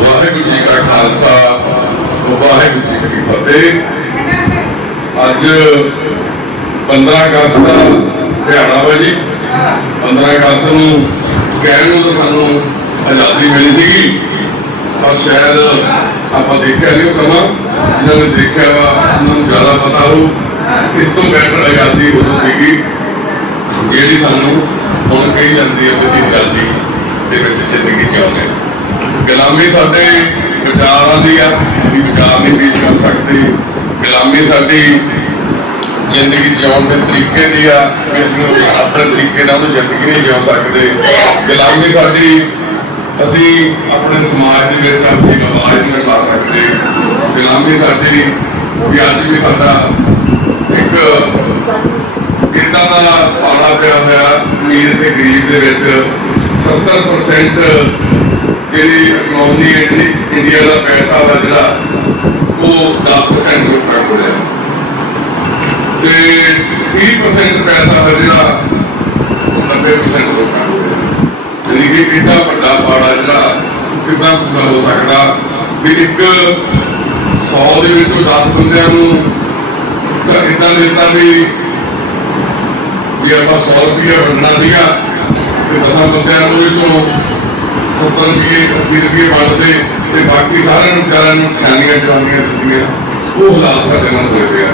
वाहिगुरू जी का खालसा वाहिगुरू जी की फतेह। अज 15 अगस्त का दिहाड़ा वा जी। 15 अगस्त को कहने तो सानू आज़ादी मिली सी, पर शायद आप देखा नहीं समा जिन्होंने देखा वा उन्होंने ज़्यादा पता हो। इस तो बेहतर आज़ादी उदों सी जी सानू हुण कही जाती है कि आज़ादी के जिंदगी जिउने। गुलामी साडे विचारां दी आ, असीं विचार नहीं पेश कर सकते। गुलामी साडी जिंदगी जिउण के तरीके दी आ, अपने तरीके नाल जिंदगी नहीं जिउ सकते। गुलामी साडी असीं अपने समाज दे विच अपनी आवाज़ नहीं उठा सकते। गुलामी साडी भी अज भी साडा एक इन्ना दा पाला पिया होया अमीर ते गरीब दे विच 70% जिहड़ी इकनॉमी इंडिया का पैसा वा जिहड़ा वो 10% लोकां कोल है ते 30% पैसा वा जिहड़ा वो 90% लोकां कोल है। यानी कि इतना वड्डा पाड़ा जिहड़ा कितना पूरा हो सकता भी एक 100 दे विचों 10 बंदियां नूं तां इदां दित्ता भी जे आप 100 रुपया वंडना सीगा तो 10 बंदियां नूं विचों 70 रुपये 80 रुपये वंडते ते बाकी सारे बेचारिਆਂ ਨੂੰ ਛਾਨੀਆਂ ਚਲਾਉਣੀਆਂ ਦਿੱਤੀਆਂ। ਉਹ ਹਾਲਾਤ ਸਾਡੇ ਨਾਲ ਹੋਏ ਪਏ ਆ।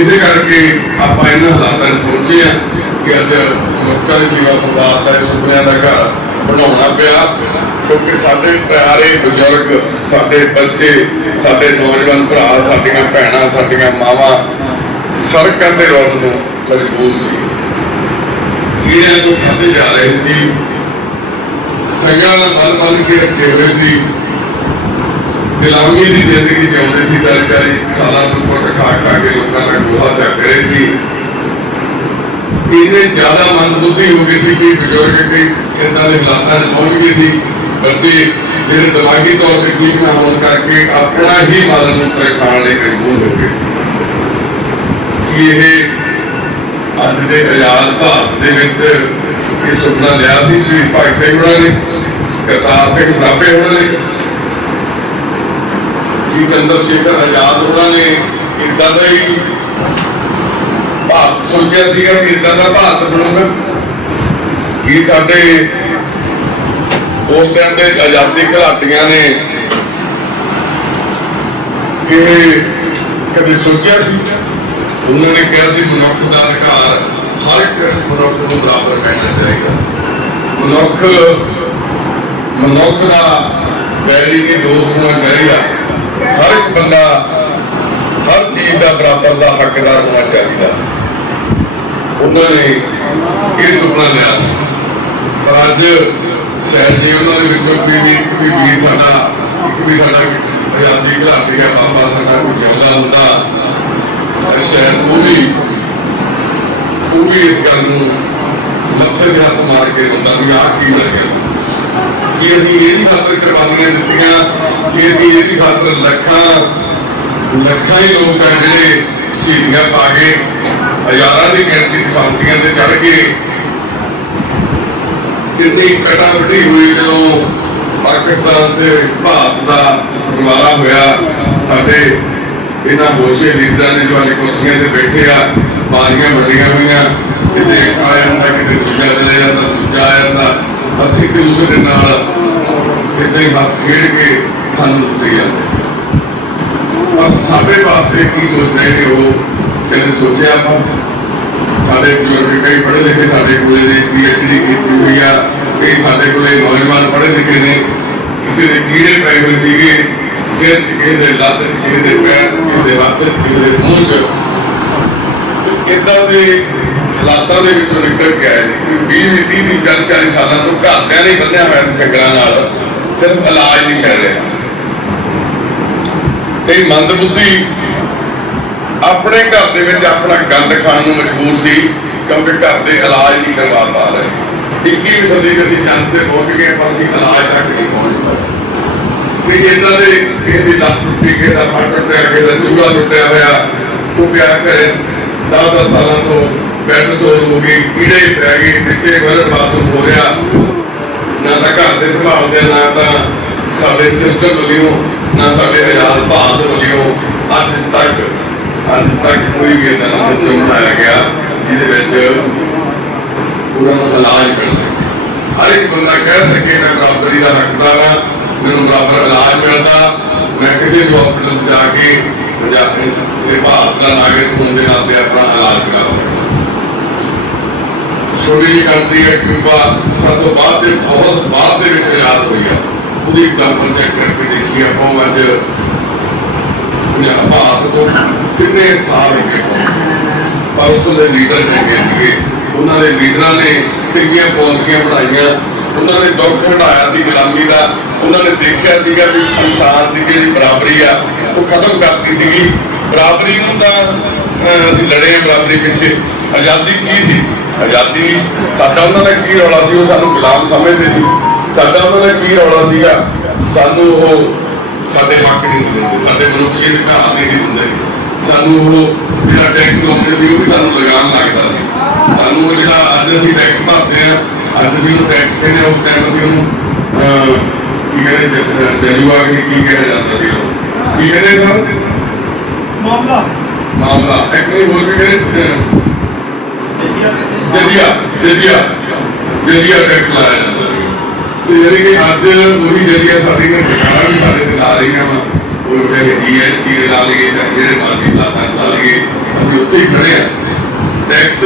ਇਸੇ ਕਰਕੇ ਆਪਾਂ ਇਹਨਾਂ ਹਾਲਾਤਾਂ ਨੂੰ ਪਹੁੰਚੇ ਆ ਕਿ ਅੱਜ ਮਨੁੱਖਾਂ ਦੀ ਸੇਵਾ ਪ੍ਰਦਾਨ ਦਾ ਸੁਪਨਿਆਂ ਦਾ ਘਰ ਬਣਾਉਣਾ ਪਿਆ, ਕਿਉਂਕਿ ਸਾਡੇ ਪਿਆਰੇ ਬਜ਼ੁਰਗ, ਸਾਡੇ ਬੱਚੇ, ਸਾਡੇ ਨੌਜਵਾਨ ਭਰਾ, ਸਾਡੀਆਂ ਭੈਣਾਂ, ਸਾਡੀਆਂ ਮਾਵਾਂ ਸੜਕਾਂ ਤੇ ਰੋਣ ਨੂੰ ਮਜਬੂਰ ਸੀ। ਕੀੜਿਆਂ ਤੋਂ ਖਾਧੇ ਜਾ ਰਹੇ ਸੀ, ਸੰਗਾਂ ਨਾਲ ਮਲ ਕੇ ਰੱਖੇ ਹੋਏ ਸੀ, गुलामी की जिंदगी जिਉਂਦੇ ਸੀ। 40 सालों ਤੋਂ ਕੁੱਟ ਖਾ ਖਾ के लोगों का गोहा ਚੱਕ ਰਹੇ ਸੀ। इन्ने ज्यादा मंदबुद्धि हो गई थी कि बजुर्ग कई इदां दे हालातां पहुंच गए थे। बच्चे जिहड़े दिमागी तौर पर ठीक ना होने करके अपना ही मल मूत्र खाण लई मजबूर हो गए। कि यह अज के आजाद भारत दे विच ये सुपना लिया ਸੀ शहीद भगत सिंह होरां ने, करतार सिंह सराभे होरां ने, कि चंद्र शेखर आजाद उन्होंने इदा का ही भारत सोचा कि इदा का भारत बनूगा कि साडे उस टाइम के आजादी घराटियां ने कभी सोचा सी। उन्होंने कहा कि मनुख का अधिकार हर एक मनुख को बराबर मिलना चाहिए। मनुख का बैरी नहीं दोस्त होना चाहिए। हर एक बंदा हर चीज का बराबर का हकदार होना चाहिए। उन्होंने ये सुपना लिया, पर अज शायद जी उन्होंने कोई भी साडा आजादी घराटी है बाबा साडा कोई जिंदा होंदा, शायद वो भी इस गल मत्थे ते हथ मार के बंदा भी आ की मिल गया कि असीं ये भी खातर कुर्बानियां दित्तियां, कि असीं ये भी खातर लखां ही लोग हैं जिहड़े शहीदियां पा के हज़ारां की गिणती फांसियां ते चढ़ के कितनी कटाकटी हुई जो पाकिस्तान से भारत का बंटवारा होया। साडे इन्हां होशे लीडरां ने जो अज कुर्सियां ते बैठे आ, बारियां वड्डियां होईयां, किते आ जांदा किते दूजा चले जांदा, दूजा आ जांदा, एक दूसरे नाल इदां ही हस खेड के सानू लुट्टी जांदे। पर साडे वास्ते की सोच रहे ने वो कदे सोचिया आपां? साडे बजुर्ग कई पढ़े लिखे साडे कोले ने PhD की हुई आ, कई साडे कोले नौजवान पढ़े लिखे ने, किसी ने कीड़े पै हुए सीगे सिर च, किसी दे लत्त च, किसी दे पैर च, किसी दे हत्थ च, किसी दे मूंह च। इदां दे हालातों के विचों निकल के आए कि 20-30 40 सालों तो घरदियां नहीं बंधिया होया संगलां नाल, सिर्फ इलाज नहीं मिल रहा। कई मंदबुद्धि अपने घर दे विच अपना गंद खाण नूं मजबूर सी, क्योंकि घर दे इलाज नहीं करवा पा रहे। 21वीं सदी में असीं चंद ते पहुंच गए, पर असीं इलाज तक नहीं पहुंच पाए। कि इदां दे किसी दी लत्त टुटी, किसी दा फट टुटिया, किसी दा चूहा टुटिया होया, वो पिया घरे 10 सालों तो बैड सोर हो गई, कीड़े पै गए, पिछे गलत बाथरूम हो रहा, ना तो घर से संभालते ना तो साडे सिस्टम वल्लों ना साडे आजाद भारत वल्लों अज तक कोई भी इदां दा सिस्टम बनाया गया जिहदे उन्होंने इलाज मिल सके। हर एक बंदा कह सके मैं बराबरी का हकदार हाँ, मैनूं बराबर इलाज मिलता, मैं किसी भी हॉस्पिटल जाके भारत का नागरिक होने के नाते अपना इलाज करा सकता। छोटी जी कंट्री है क्यूबा, सब तो बाद बहुत बाद आजाद हुई है, ਉਹਦੀ एग्जाम्पल चेक करके देखी ਆਪਾਂ ਅੱਜ भारत तो कितने साल हो गए पर उत्थों के लीडर चंगे सीगे, उन्होंने लीडर ने चंगियां पॉलिसियां बनाई, उन्होंने दुख हटाया सी गुलामी का, उन्होंने देखा सीगा भी इंसान की जी बराबरी आ वो खत्म करती सी। बराबरी असीं लड़े बराबरी पिछे, आज़ादी की सी, आज़ादी साडा उन्होंने की रौला सी, वो सानू गुलाम समझते सी, साडा उन्होंने की रौला सीगा सानू वो साडे हक नहीं सी दिंदे, साडे मनुखी अधिकार नहीं सी दिंदे, सानू वो जिहड़ा टैक्स लाउंदे सी वो भी सानू लगाम लगदा सी, सानू जिहड़ा अज असीं टैक्स भरदे आ अज असीं उहनूं टैक्स कहने उस टाइम असीं उहनूं की कहते जजुआ की कहा जाता सी, की कहते सर मामला मामला एक नहीं होर भी कहते जजिया जजिया जजिया टैक्स लाया जाता सी। तो यानी कि अज वही जरिया साडी ने सरकार भी साडे ते ला रही हैं, वो चाहे GST ला लीए चाहे जेडे मर्जी ला लीए असीं उत्थे ही खड़े हैं। टैक्स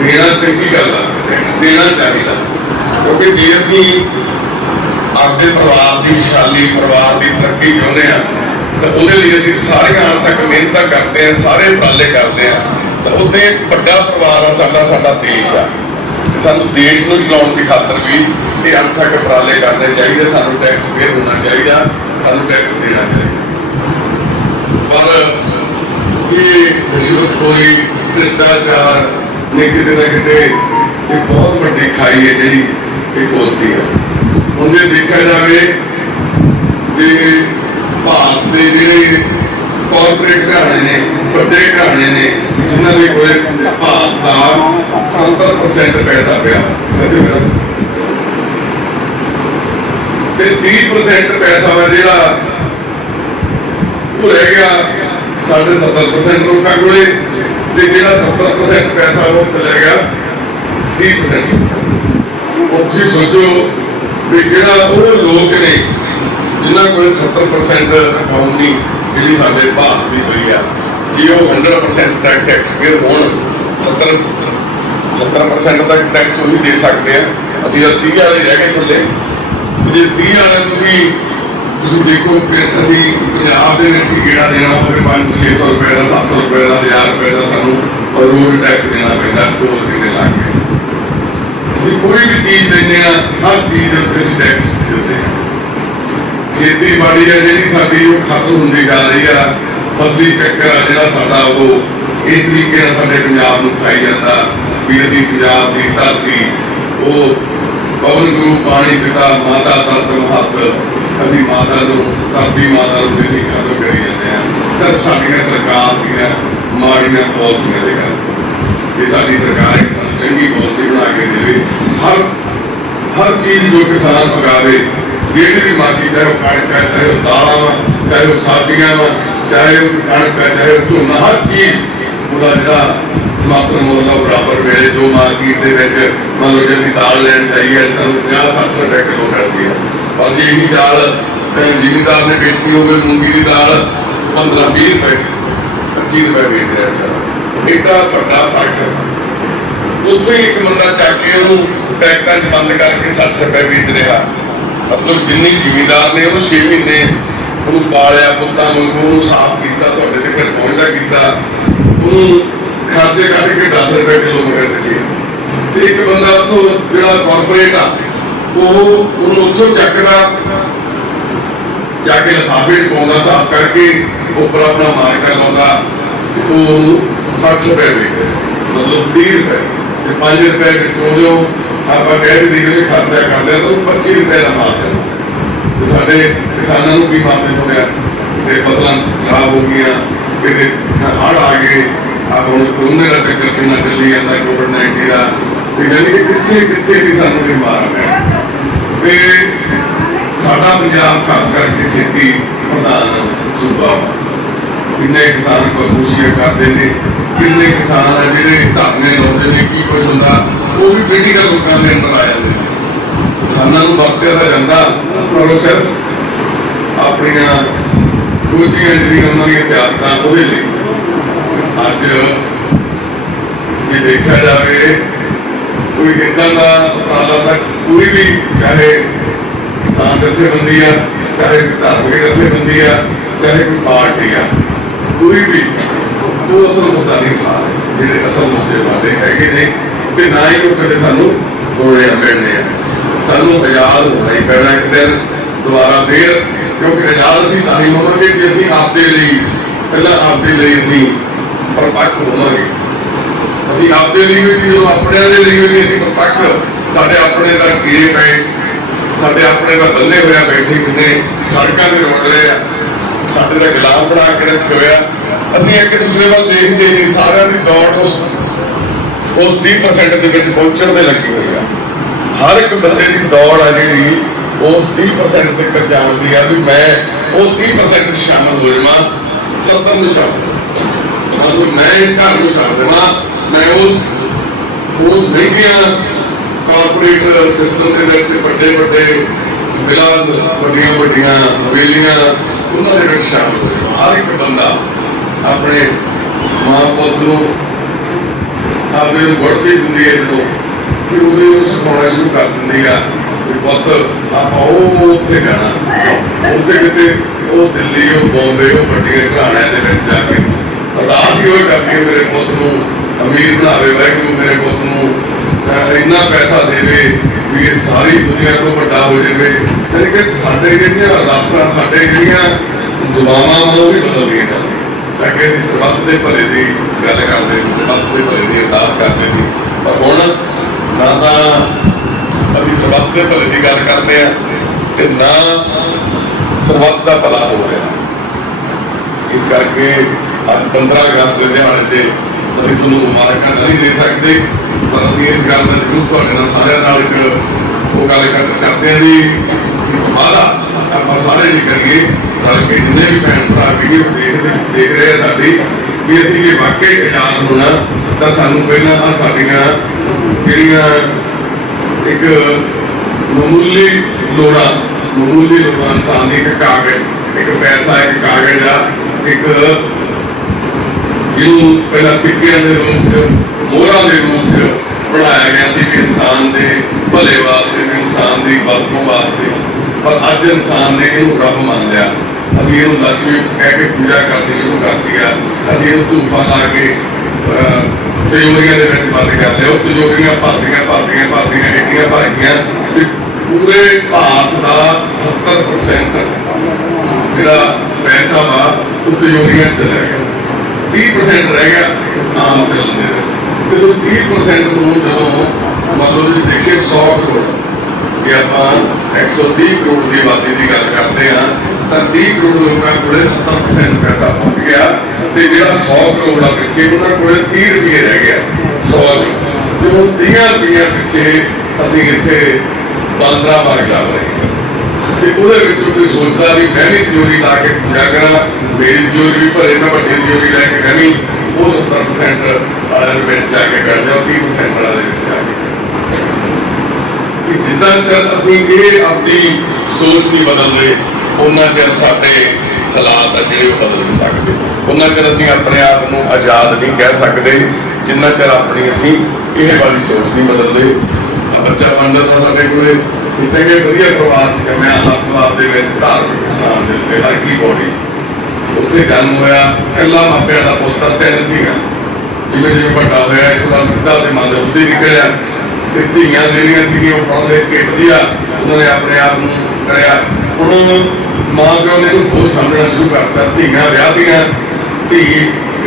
देना चंगी गल है, टैक्स देना चाहिए क्योंकि जे असीं आपदे परिवार की खुशहाली परिवार की तरक्की चाहुंदे हैं तो उहदे लई असीं सारियां अर्थक मिहनतां करते हैं, सारे उपराले करते हैं, तो उहदे वड्डा परिवार आ साडा देश आ, सानू देश को चलाने की खातर भी ये अर्थक उपराले करने चाहिए, सानू टैक्स फेयर होना चाहिए, सानू टैक्स देना चाहिए। पर ये रिश्वतखोरी भ्रष्टाचार ने किते ना किते एक बहुत बड़ी खाई है जी खोलती है। हम जो देखा जाए जे भारत के जोड़े कॉरपोरेट घराने ने बड़े घराने ने जिन्होंने कोई भारत का 70% पैसा पिया, 30% पैसा वा जिहड़ा वो रह गया 70.5% लोगों को, जिहड़ा 70% पैसा वो चला गया 30%। तुसीं सोचो भी जिहड़ा वो लोग ने जिन्होंने कोई 70% इकॉनमी जी साडे भारत की हुई है, जे वो 100% टैक्स पेयर हो 70% तक टैक्स वही दे सकते हैं, अभी 30 वाले रह गए थले, जे 30 वाले को भी तुसीं देखो फिर असीं पंजाब दे विच गेड़ा देना होवे 500-600 रुपए का 700 रुपए का 1000 रुपए का सानूं रोड टैक्स देना पैंदा, टोल कितने लग गए। असीं कोई भी चीज़ लेने हर चीज़ के उत्ते असीं टैक्स देते हैं। खेतीबाड़ी है जी साडी वो खत्म होंदी जा रही है, फसली चक्कर है जिहड़ा साडा वो इस तरीके साडे पंजाब नूं खाई जाता भी असीं पंजाब की धरती वो पवन गुरु पानी पिता माता तत्त महत असीं माता नूं धरती माता नूं असीं खत्म करी जाते हैं, सिर्फ साडियां सरकार दीयां माड़ियां पॉलिसियां दे करके। ये साडी सरकार एक सानूं चंगी पॉलिसी बना के देवे, हर चीज़ जो किसान पकावे जेड़ी भी मार्गी, चाहे वो कणक है, चाहे वो दाल वा, चाहे वो सब्जियां वा, चाहे वो कणक है, चाहे वो झोना, हर चीज़ उसका जो समर्थन मुल बराबर मिले। जो मार्केट के मान लो जो असीं दाल लैन जाइए सानूं 50-60 रुपए किलो मिलती है, पर जे यही दाल जिमीदार ने बेचनी होगी मूंगी की दाल 15-20 रुपए 25 रुपए बेच रहा, एडा बड़ा फर्क है। उत्थों ही एक बंदा चक के उन्होंने पैकेटां बंद करके 60 रुपए बेच रहा, मतलब जिन्नी जिमीदार ने उन्होंने 6 महीने उन्होंने पालिया पुत्तां वांगू साफ किया, तुहाडे तक पहुंचा किया, उन्होंने खर्चे कट के 10 रुपए किलो मगर बेचे। तो एक बंदा उतो जो कॉरपोरेट आ वो उन्होंने चकदा जाके लिफाफे पाउंदा साफ करके उपर अपना मार्का लाउंदा, वो 60 रुपए बेचे, मतलब 30 रुपए 5 रुपए जो आप कह भी देखिए कि खर्चा करते तो 25 रुपए का मार्जिन, तो साढ़े किसानों को भी मार्जिन हो गया, फसल खराब हो गई, कि हड़ आ गए, हम कोरोना का चक्कर कितना चली जाता कोविड-19 का, यानी कि कितने कितने भी सानू भी मार गया। साडा पंजाब खास करके खेती प्रधान सूबा किन्ने किसान खुदकुशियां करते हैं, किन्ने किसान है जिहड़े धरने लाते हैं, की कुछ होंदा वो भी पीढ़ीगत लोगों के अंदर आ जाते हैं। किसानों को वरत्या तो जाता पर वो सिर्फ अपनिया दूजियां जिहड़ियां उन्होंने सियासत वो अज जे देखा जाए कोई इदा का उपराला तक कोई भी चाहे किसान जथेबंदी आ, चाहे धार्मिक जथेबंदी आ, चाहे कोई पार्टी आ, कोई भी वो असल मुद्दा नहीं उठा रहे जिहड़े असल मुद्दे साडे हैगे ने ते ना ही वो कदे सानू होने मिलने सानू आजाद होना ही पैना एक दिन दोबारा फिर क्योंकि आजाद असीं तां ही होवांगे जे असीं आपदे लई पहलां आपदे लई असीं परपक्क होवांगे। असीं आपदे लई भी जो अपने दे लई भी असीं परपक्क साडे अपने दा कीड़े पए साडे अपने दा बल्ले होया बैठे किन्ने सड़कां ते रोड रहे आ साडे दा गुलाम बना के रखे होया असीं एक दूसरे वाल देखदे नहीं सारिਆਂ ਦੀ दौड़ उस 30% ਦੇ ਵਿੱਚ ਪਹੁੰਚਣ ਤੇ ਲੱਗੀ ਹੋਈ ਆ। हर एक बंदे की दौड़ आ जी उस 30% तक जान दी है भी मैं वो 30% शामिल हो जावा 70 में शामिल मतलब मैं घर में शामिल होवा मैं उस महंगिया कॉरपोरेट सिस्टम के बड़े बड़े विलास बड़िया बड़िया हवेलियां उन्होंने शामिल हो जावा। हर एक बंदा अपने मां पुत को आपने बढ़ती होंगी है जो सिखाना शुरू कर दी है पुत आप उत्थे जाना उत्थे किते दिल्ली बॉम्बे वड्डिया घराणियां जाके अरदास ही करती है मेरे पुत को अमीर बनावे वाहिगुरू मेरे पुत को इन्ना पैसा देवे भी ये सारी दुनिया तो बड़ा हो जाए यानी कि साडे जिहड़ियां अरदासां साडे जिहड़ियां दुआवां वो भी बदलदियां जांदियां ताकि असीं सरबत दे भले दी गल करदे सी सरबत दे भले दी अरदास करदे सी पर हुण ना तो असीं सरबत के भले की गल करते हैं ते ना सरबत का भला हो रहा। इस करके अज 15 अगस्त के दिहाड़े से असीं तुहानूं मुबारक नहीं दे सकते पर असीं इस गल का जरूर तुहाडे नाल सारिआं नाल एक वो गल करते हैं भी वादा आपां सारे जी करिए रल के जिन्ने भी भैन भरा वीडियो देख रहे हैं साडी भी असीं जे वाकई आजाद होना तो सानूं पहलां साडीआं ਜਿਹੜੀਆਂ एक मामूली लोड़ा इंसान की एक कागज एक पैसा एक कागज आ एक जिन्हों पहला सिक्कियां के रूप च मोहरां के रूप च बनाया गया कि इंसान के भले वास्ते इंसान की वरतों वास्ते पर अज इंसान ने इनू रब मान लिया असीं इनू लक्ष्य कह के पूजा करनी शुरू कर दी है असीं इनू धूफा ला के तिजोरियां दे विच बंद करते हो तिजोरियां भरदियां एकियां भर गईयां पूरे भारत का 70% जिहड़ा पैसा वा वो तिजोरियां चला गया 30% रह गया आम चलन दे विच ते 30% नूं जदों मतलब जी देखिए 100 करोड़ जे आपां 130 करोड़ की आबादी की गल करते हैं तो 30 करोड़ लोगों को 70% पैसा पहुंच गया तो जो 100 करोड़ पिछे उन्होंने को 30 रुपये रह गया 100 जो 30 रुपये पिछे असीं इत्थे बांदरा मार्ग ला रहे हैं तो वो कोई सोचता भी मैं भी तिजोरी ला के पूजा करा मेरी तिजोरी भी भरे मैं बड़ी तिजोरी लैके कहनी वो 70% वाले जाके कर दिया 30% वाले जाके जितना चर असीं ये अपनी सोच नहीं बदलते उन्ना चर साडे हालात जिहड़े बदल नहीं सकते उन्ना चर असीं अपने आप नूं आजाद नहीं कह सकते जिन्ना चर अपनी असीं इह वाली सोच नहीं बदलते। बच्चा मंडल का साडे कोल चंगे वधिया परिवार च जम्मिआ हकवार दे विच धार्मिक स्थान दे उत्ते हर की बॉडी उत्थे जन्म होया पहला मापिਆਂ ਦਾ ਪੁੱਤ ਤਿੰਨ ਧੀਆਂ जिवें जिवें ਵੱਡਾ होया एक बार सिद्धा ते मन दे उत्ते निकलिया ते धीआं ਜਿਹੜੀਆਂ ਸੀਗੀਆਂ ਉਹ ਪੜ੍ਹ ਲਿਖ ਕੇ ਵਧੀਆ ਉਹਨਾਂ ਨੇ ਆਪਣੇ ਆਪ ਨੂੰ ਕਰਿਆ ਹੁਣ ਮਾਂ ਪਿਓ ਨੇ ਇਹਨੂੰ ਬਹੁਤ ਸਮਝਣਾ ਸ਼ੁਰੂ ਕਰਤਾ ਧੀਆਂ ਵਿਆਹਦੀਆਂ ਧੀ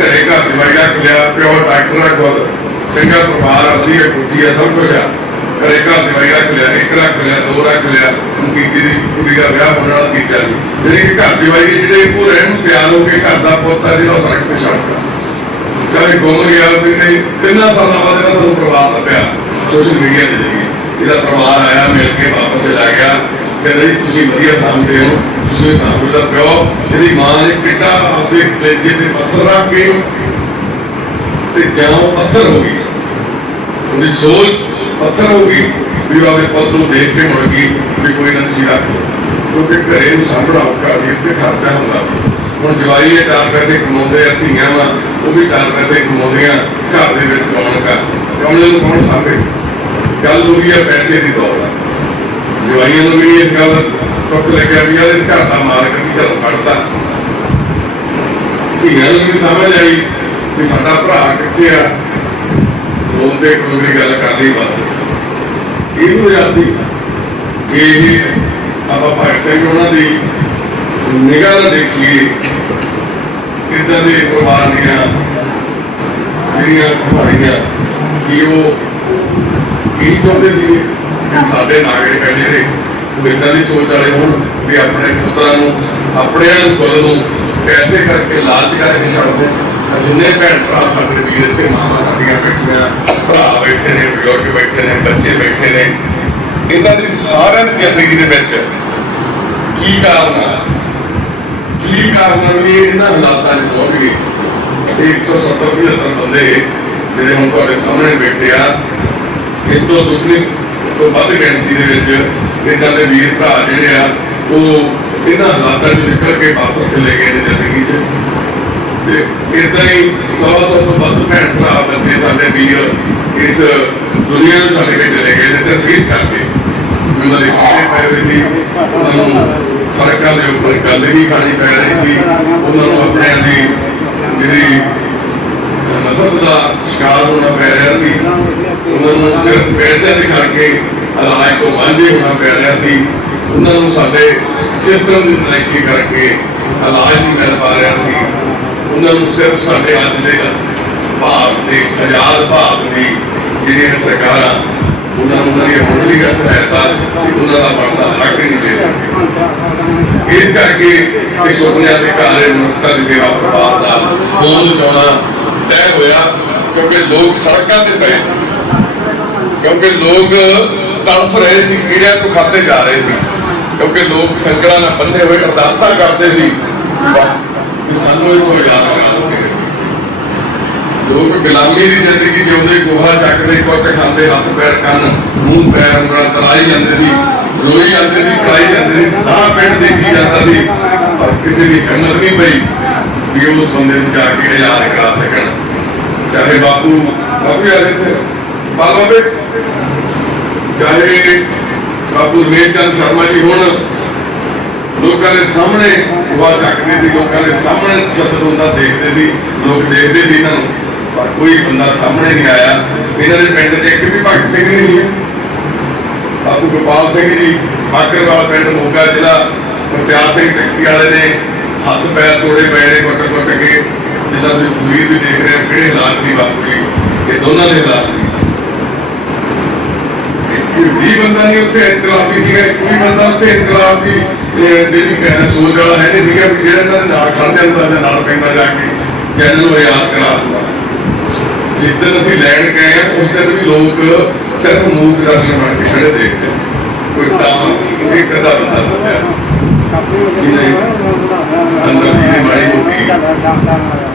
ਘਰੇ ਘਰ ਜਵਾਈ ਰੱਖ ਲਿਆ ਪਿਓ ਡਾਕਟਰ ਰੱਖ ਚੰਗਾ ਪਰਿਵਾਰ ਵਧੀਆ ਕੁੱਤੀ ਆ ਸਭ ਕੁਛ ਆ ਘਰੇ ਘਰ ਜਵਾਈ ਰੱਖ ਲਿਆ ਇੱਕ ਰੱਖ ਲਿਆ ਦੋ ਰੱਖ ਲਿਆ ਤੀਜੀ ਦੀ ਕੁੜੀ ਦਾ ਵਿਆਹ ਹੋਣ ਵਾਲਾ ਤੀਜਾ ਜੀ ਜਿਹੜੇ ਘਰ ਜਵਾਈ ਜਿਹੜੇ ਉਹ ਰਹਿਣ ਨੂੰ ਤਿਆਰ ਹੋ ਕੇ ਘਰ ਦਾ ਪੁੱਤ ਆ ਜਿਹੜਾ ਸੜਕ ਤੇ ਛੱਡਦਾ ਚਾਹੇ ਗੁੰਮ ਗਿਆ ਵੀ 3 ਸਾਲਾਂ ਬਾਅਦ ਇਹਦਾ ਸਾਨੂੰ ਪਰਿਵਾਰ ਲੱਭਿਆ सोशल मीडिया के जरिए इधर परिवार आया मिल के वापस चला गया ਕਹਿੰਦੇ ਤੁਸੀਂ ਵਧੀਆ ਸਾਂਭਦੇ ਹੋ, ਤੁਸੀਂ ਸਾਂਭ ਦਾ ਪਿਓ ਇਹਦੀ ਮਾਂ ਨੇ ਕਿੱਡਾ ਆਪਦੇ ਕਲੇਜੇ ਤੇ ਪੱਥਰ ਰੱਖ ਕੇ ਤੇ ਜਾਂ ਉਹ ਪੱਥਰ ਹੋ ਗਈ, ਉਹਦੀ ਸੋਚ ਪੱਥਰ ਹੋ ਗਈ ਵੀ ਉਹ ਆਪਣੇ ਪੁੱਤ ਨੂੰ ਦੇਖ ਕੇ ਮੁੜ ਗਈ ਵੀ ਕੋਈ ਨਾ ਤੁਸੀਂ ਰੱਖੋ, ਕਿਉਂਕਿ ਘਰੇ ਨੂੰ ਸਾਂਭਣਾ ਔਖਾ ਸੀ ਤੇ ਖਰਚਾ ਹੁੰਦਾ ਸੀ। ਹੁਣ ਜਵਾਈ 4 ਪੈਸੇ ਕਮਾਉਂਦੇ ਆ, ਧੀਆਂ ਵਾ ਉਹ ਵੀ 4 ਪੈਸੇ ਕਮਾਉਂਦੀਆਂ, ਘਰ ਦੇ ਵਿੱਚ ਰੌਣਕਾਂ, ਕਮਲੇ ਨੂੰ ਕੌਣ ਸਾਂਭੇ? ਗੱਲ ਹੋਈ ਆ ਪੈਸੇ ਦੀ ਦੌੜ ਆ। ਜਵਾਈਆਂ ਨੂੰ ਵੀ ਇਸ ਗੱਲ ਦਾ ਦੁੱਖ ਲੱਗਿਆ ਵੀ ਯਾਰ ਇਸ ਘਰ ਦਾ ਮਾਲਕ ਅਸੀਂ ਘਰੋਂ ਕੱਢਤਾ। ਧੀਆਂ ਨੂੰ ਵੀ ਸਮਝ ਆਈ ਵੀ ਸਾਡਾ ਭਰਾ ਕਿੱਥੇ ਆ, ਫੋਨ ਤੇ ਕੋਈ ਗੱਲ ਕਰਨੀ ਬਸ ਇਹ ਹੋ ਜਾਂਦੀ। ਜੇ ਆਪਾਂ ਭਗਤ ਸਿੰਘ ਉਹਨਾਂ ਦੀ ਨਿਗਾਹ ਨਾਲ ਦੇਖੀਏ, ਇੱਦਾਂ ਦੇ ਪਰਿਵਾਰ ਦੀਆਂ ਜਿਹੜੀਆਂ ਕਹਾਣੀਆਂ ਕਿ ਉਹ ਕੀ ਚਾਹੁੰਦੇ ਸੀਗੇ ਕਿ ਸਾਡੇ ਨਾਗਰਿਕ ਆ ਜਿਹੜੇ ਉਹ ਇੱਦਾਂ ਦੀ ਸੋਚ ਵਾਲੇ ਹੋਣ ਵੀ ਆਪਣੇ ਪੁੱਤਰਾਂ ਨੂੰ, ਆਪਣਿਆਂ ਨੂੰ, ਖੁਦ ਨੂੰ ਪੈਸੇ ਕਰਕੇ, ਲਾਲਚ ਕਰਕੇ ਛੱਡ ਦੇ। ਜਿੰਨੇ ਭੈਣ ਭਰਾ ਸਾਡੇ ਵੀਰ ਇੱਥੇ, ਮਾਵਾਂ ਸਾਡੀਆਂ ਬੈਠੀਆਂ, ਭਰਾ ਬੈਠੇ ਨੇ, ਬਜ਼ੁਰਗ ਬੈਠੇ ਨੇ, ਬੱਚੇ ਬੈਠੇ ਨੇ, ਇਹਨਾਂ ਦੀ ਸਾਰਿਆਂ ਦੀ ਜ਼ਿੰਦਗੀ ਦੇ ਵਿੱਚ ਕੀ ਕਾਰਨ ਆ, ਕੀ ਕਾਰਨ ਵੀ ਇਹਨਾਂ ਹਾਲਾਤਾਂ 'ਚ ਪਹੁੰਚ ਗਏ। 170-75 ਬੰਦੇ ਜਿਹੜੇ ਹੁਣ ਤੁਹਾਡੇ ਸਾਹਮਣੇ ਬੈਠੇ ਆ, ਇਸ ਤੋਂ ਦੁੱਗਣੀ ਤੋਂ ਵੱਧ ਗਿਣਤੀ ਦੇ ਵਿੱਚ ਇੱਦਾਂ ਦੇ ਵੀਰ ਭਰਾ ਜਿਹੜੇ ਆ ਉਹ ਇਹਨਾਂ ਹਾਲਾਤਾਂ 'ਚ ਨਿਕਲ ਕੇ ਵਾਪਸ ਚਲੇ ਗਏ ਨੇ ਜ਼ਿੰਦਗੀ 'ਚ। ਤੇ ਇੱਦਾਂ ਹੀ 100 ਤੋਂ ਵੱਧ ਭੈਣ ਭਰਾ, ਬੱਚੇ ਸਾਡੇ ਵੀਰ ਇਸ ਦੁਨੀਆ ਨੂੰ ਛੱਡ ਕੇ ਚਲੇ ਗਏ ਨੇ ਸਿਰਫ ਇਸ ਕਰਕੇ ਉਹਨਾਂ ਦੇ ਖਾਣੇ ਪਏ ਹੋਏ ਸੀ, ਉਹਨਾਂ ਨੂੰ ਸੜਕਾਂ ਦੇ ਉੱਪਰ ਗੰਦਗੀ ਖਾਣੀ ਪੈ ਰਹੀ ਸੀ, ਉਹਨਾਂ ਨੂੰ ਆਪਣਿਆਂ ਦੀ ਜਿਹੜੀ ਨਫ਼ਰਤ ਦਾ ਸ਼ਿਕਾਰ ਹੋਣਾ ਪੈ ਰਿਹਾ ਸੀ, ਉਹਨਾਂ ਨੂੰ ਸਿਰਫ ਪੈਸੇ ਦੇ ਕਰਕੇ ਇਲਾਜ ਤੋਂ ਵਾਂਝੇ ਹੋਣਾ ਪੈ ਰਿਹਾ ਸੀ, ਉਹਨਾਂ ਨੂੰ ਸਾਡੇ ਸਿਸਟਮ ਦੀ ਤਰੱਕੀ ਕਰਕੇ ਇਲਾਜ ਨਹੀਂ ਮਿਲ ਪਾ ਰਿਹਾ ਸੀ, ਉਹਨਾਂ ਨੂੰ ਸਿਰਫ ਸਾਡੇ ਅੱਜ ਦੇ ਭਾਰਤ ਦੇ ਆਜ਼ਾਦ ਭਾਰਤ ਦੀ ਜਿਹੜੀਆਂ ਸਰਕਾਰਾਂ ਉਹਨਾਂ ਨੂੰ ਉਹਨਾਂ ਦੀ ਮੁੱਢਲੀ ਸਹਾਇਤਾ ਤੇ ਉਹਨਾਂ ਦਾ ਬਣਦਾ ਹੱਕ ਨਹੀਂ ਦੇ ਸਕਦੇ। ਇਸ ਕਰਕੇ ਇਸ ਸੁਪਨਿਆਂ ਦੇ ਕਾਰਨ ਮਨੁੱਖਤਾ ਦੀ ਸੇਵਾ ਪਰਿਵਾਰ ਦਾ ਹੋਂਦ ਚਾਉਣਾ ਤੈਅ ਹੋਇਆ, ਕਿਉਂਕਿ ਲੋਕ ਸੜਕਾਂ ਤੇ ਪਏ ਸੀ, ਕਿਉਂਕਿ ਲੋਕ ਤੜਫ ਰਹੇ ਸੀ, ਕੀੜਿਆਂ ਤੋਂ ਖਾਤੇ ਜਾ ਰਹੇ ਸੀ, ਕਿਉਂਕਿ ਲੋਕ ਸੰਕਲਾਂ ਨਾਲ ਬੰਨੇ ਹੋਏ ਅਰਦਾਸਾਂ ਕਰਦੇ ਸੀ ਕਿ ਸਾਨੂੰ ਇੱਥੋਂ ਆਜ਼ਾਦ ਕਰਾ ਦਿਓ। ਲੋਕ ਗੁਲਾਮੀ ਦੀ ਜ਼ਿੰਦਗੀ ਜਿਉਂਦੇ, ਗੋਹਾ ਚੱਕਦੇ, ਕੁੱਟ ਖਾਂਦੇ, ਹੱਥ ਪੈਰ ਕੰਨ ਮੂੰਹ ਪੈਰ ਉਂਗਲਾਂ ਤੜਾਈ ਜਾਂਦੇ ਸੀ, ਰੋਈ ਜਾਂਦੇ ਸੀ, ਪੜਾਈ ਜਾਂਦੇ ਸੀ, ਸਾਰਾ ਪਿੰਡ ਦੇਖੀ ਜਾਂਦਾ ਸੀ, ਪਰ ਕਿਸੇ ਦੀ ਹਿੰਮਤ ਨਹੀਂ ਪਈ ਵੀ ਉਸ ਬੰਦੇ ਨੂੰ ਜਾ ਕੇ ਆਜ਼ਾਦ ਕਰਾ ਸਕਣ। ਚਾਹੇ ਬਾਪੂ ਯਾਦ ਇੱਥੇ ਬਾਬੇ, ਚਾਹੇ ਬਾਪੂ ਰਮੇਸ਼ ਚੰਦ ਸ਼ਰਮਾ ਜੀ ਹੁਣ ਲੋਕਾਂ ਦੇ ਸਾਹਮਣੇ ਗੋਹਾ ਚੱਕਦੇ ਸੀ, ਲੋਕਾਂ ਦੇ ਸਾਹਮਣੇ ਸ਼ਬਦ ਹੁੰਦਾ ਦੇਖਦੇ ਸੀ, ਲੋਕ ਦੇਖਦੇ ਸੀ ਇਹਨਾਂ ਨੂੰ, ਪਰ ਕੋਈ ਬੰਦਾ ਸਾਹਮਣੇ ਨਹੀਂ ਆਇਆ। ਇਹਨਾਂ ਦੇ ਪਿੰਡ 'ਚ ਇੱਕ ਵੀ ਭਗਤ ਸਿੰਘ ਨਹੀਂ ਸੀ। ਬਾਪੂ ਗੋਪਾਲ ਸਿੰਘ ਜੀ ਬਾਕਰਵਾਲ ਪਿੰਡ ਮੋਗਾ ਜ਼ਿਲ੍ਹਾ, ਮੁਖਤਿਆਰ ਸਿੰਘ ਚੱਕੀ ਵਾਲੇ ਨੇ ਹੱਥ ਪੈਰ ਤੋੜੇ ਪਏ ਨੇ ਕੁੱਟ ਕੇ, ਜਿੱਦਾਂ ਤੁਸੀਂ ਤਸਵੀਰ ਵੀ ਦੇਖ ਰਹੇ ਹੋ ਕਿਹੜੇ ਹਾਲਾਤ ਸੀ ਬਾਪੂ ਜੀ, ਇਹ ਦੋਨਾਂ ਦੇ ਹਾਲਾਤ ਨੇ। ਵੀ ਬੰਦਾ ਨਹੀਂ ਉੱਥੇ ਇਨਕਲਾਬੀ ਸੀਗਾ, ਕੋਈ ਬੰਦਾ ਉੱਥੇ ਇਨਕਲਾਬ ਦੀ ਜਿਹੜੀ ਕਹਿਣਾ ਸੋਚ ਵਾਲਾ ਹੈ ਨਹੀਂ ਸੀਗਾ ਵੀ ਜਿਹੜਾ ਇਹਨਾਂ ਦੇ ਨਾਲ ਖੜ ਜਾਂਦਾ ਜਾਂ ਨਾਲ ਪੈਂਦਾ ਜਾ ਕੇ ਜੈਨਲ ਨੂੰ ਯਾਦ ਕਰਾ ਦਿੰਦਾ। ਜਿਸ ਦਿਨ ਅਸੀਂ ਲੈਣ ਗਏ ਆ ਉਸ ਦਿਨ ਵੀ ਲੋਕ ਸਿਰਫ ਮੂਕ ਦਰਸ਼ਨ ਬਣ ਕੇ ਖੜੇ ਦੇਖਦੇ ਸੀ, ਕੋਈ ਤਾਂ ਇੱਕ ਅੱਧਾ ਬੰਦਾ ਬੋਲਿਆ ਜਿਹਨੇ ਅੰਦਰ ਜਿਹਨੇ ਮਾੜੀ ਮੋਟੀ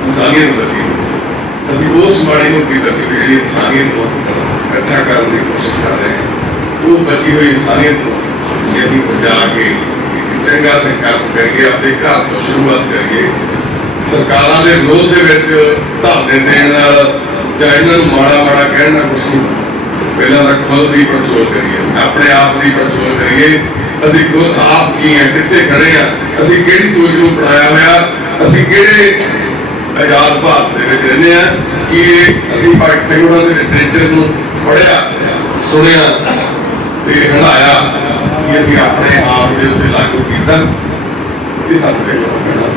ਇਨਸਾਨੀਅਤ ਬਚੀ। ਅਸੀਂ ਉਸ ਮਾੜੀ ਮੋਟੀ ਬਚੀ ਜਿਹੜੀ ਇਨਸਾਨੀਅਤ ਨੂੰ ਇਕੱਠਾ ਕਰਨ ਦੀ ਕੋਸ਼ਿਸ਼ ਕਰ ਰਹੇ ਹਾਂ, ਉਹ ਬਚੀ ਹੋਈ ਇਨਸਾਨੀਅਤ ਨੂੰ ਜੇ ਅਸੀਂ ਬਚਾ ਕੇ ਚੰਗਾ ਸੰਕਲਪ ਕਰੀਏ, ਆਪਣੇ ਘਰ ਤੋਂ ਸ਼ੁਰੂਆਤ ਕਰੀਏ। ਸਰਕਾਰਾਂ ਦੇ ਵਿਰੋਧ ਦੇ ਵਿੱਚ ਧਰਨੇ ਦੇਣ ਨਾਲ ਜਾਂ ਇਹਨਾਂ ਨੂੰ ਮਾੜਾ ਮਾੜਾ ਕਹਿਣਾ ਕੁਛ ਨਹੀਂ, ਪਹਿਲਾਂ ਤਾਂ ਖੁਦ ਦੀ ਪੜਚੋਲ ਕਰੀਏ, ਆਪਣੇ ਆਪ ਦੀ ਪੜਚੋਲ ਕਰੀਏ। ਅਸੀਂ ਖੁਦ ਆਪ ਕੀ ਹੈ, ਕਿੱਥੇ ਖੜੇ ਆ, ਅਸੀਂ ਕਿਹੜੀ ਸੋਚ ਨੂੰ ਅਪਣਾਇਆ ਹੋਇਆ, ਅਸੀਂ ਕਿਹੜੇ ਆਜ਼ਾਦ ਭਾਰਤ ਦੇ ਵਿੱਚ ਰਹਿੰਦੇ ਆ ਕਿ ਅਸੀਂ ਭਗਤ ਸਿੰਘ ਹੋਰਾਂ ਦੇ ਲਿਟਰੇਚਰ ਨੂੰ ਪੜ੍ਹਿਆ, ਸੁਣਿਆ ਤੇ ਹਲਾਇਆ ਕਿ ਅਸੀਂ ਆਪਣੇ ਆਪ ਦੇ ਉੱਤੇ ਲਾਗੂ ਕੀਤਾ। ਇਹ ਸਾਨੂੰ ਦੇਖਣਾ,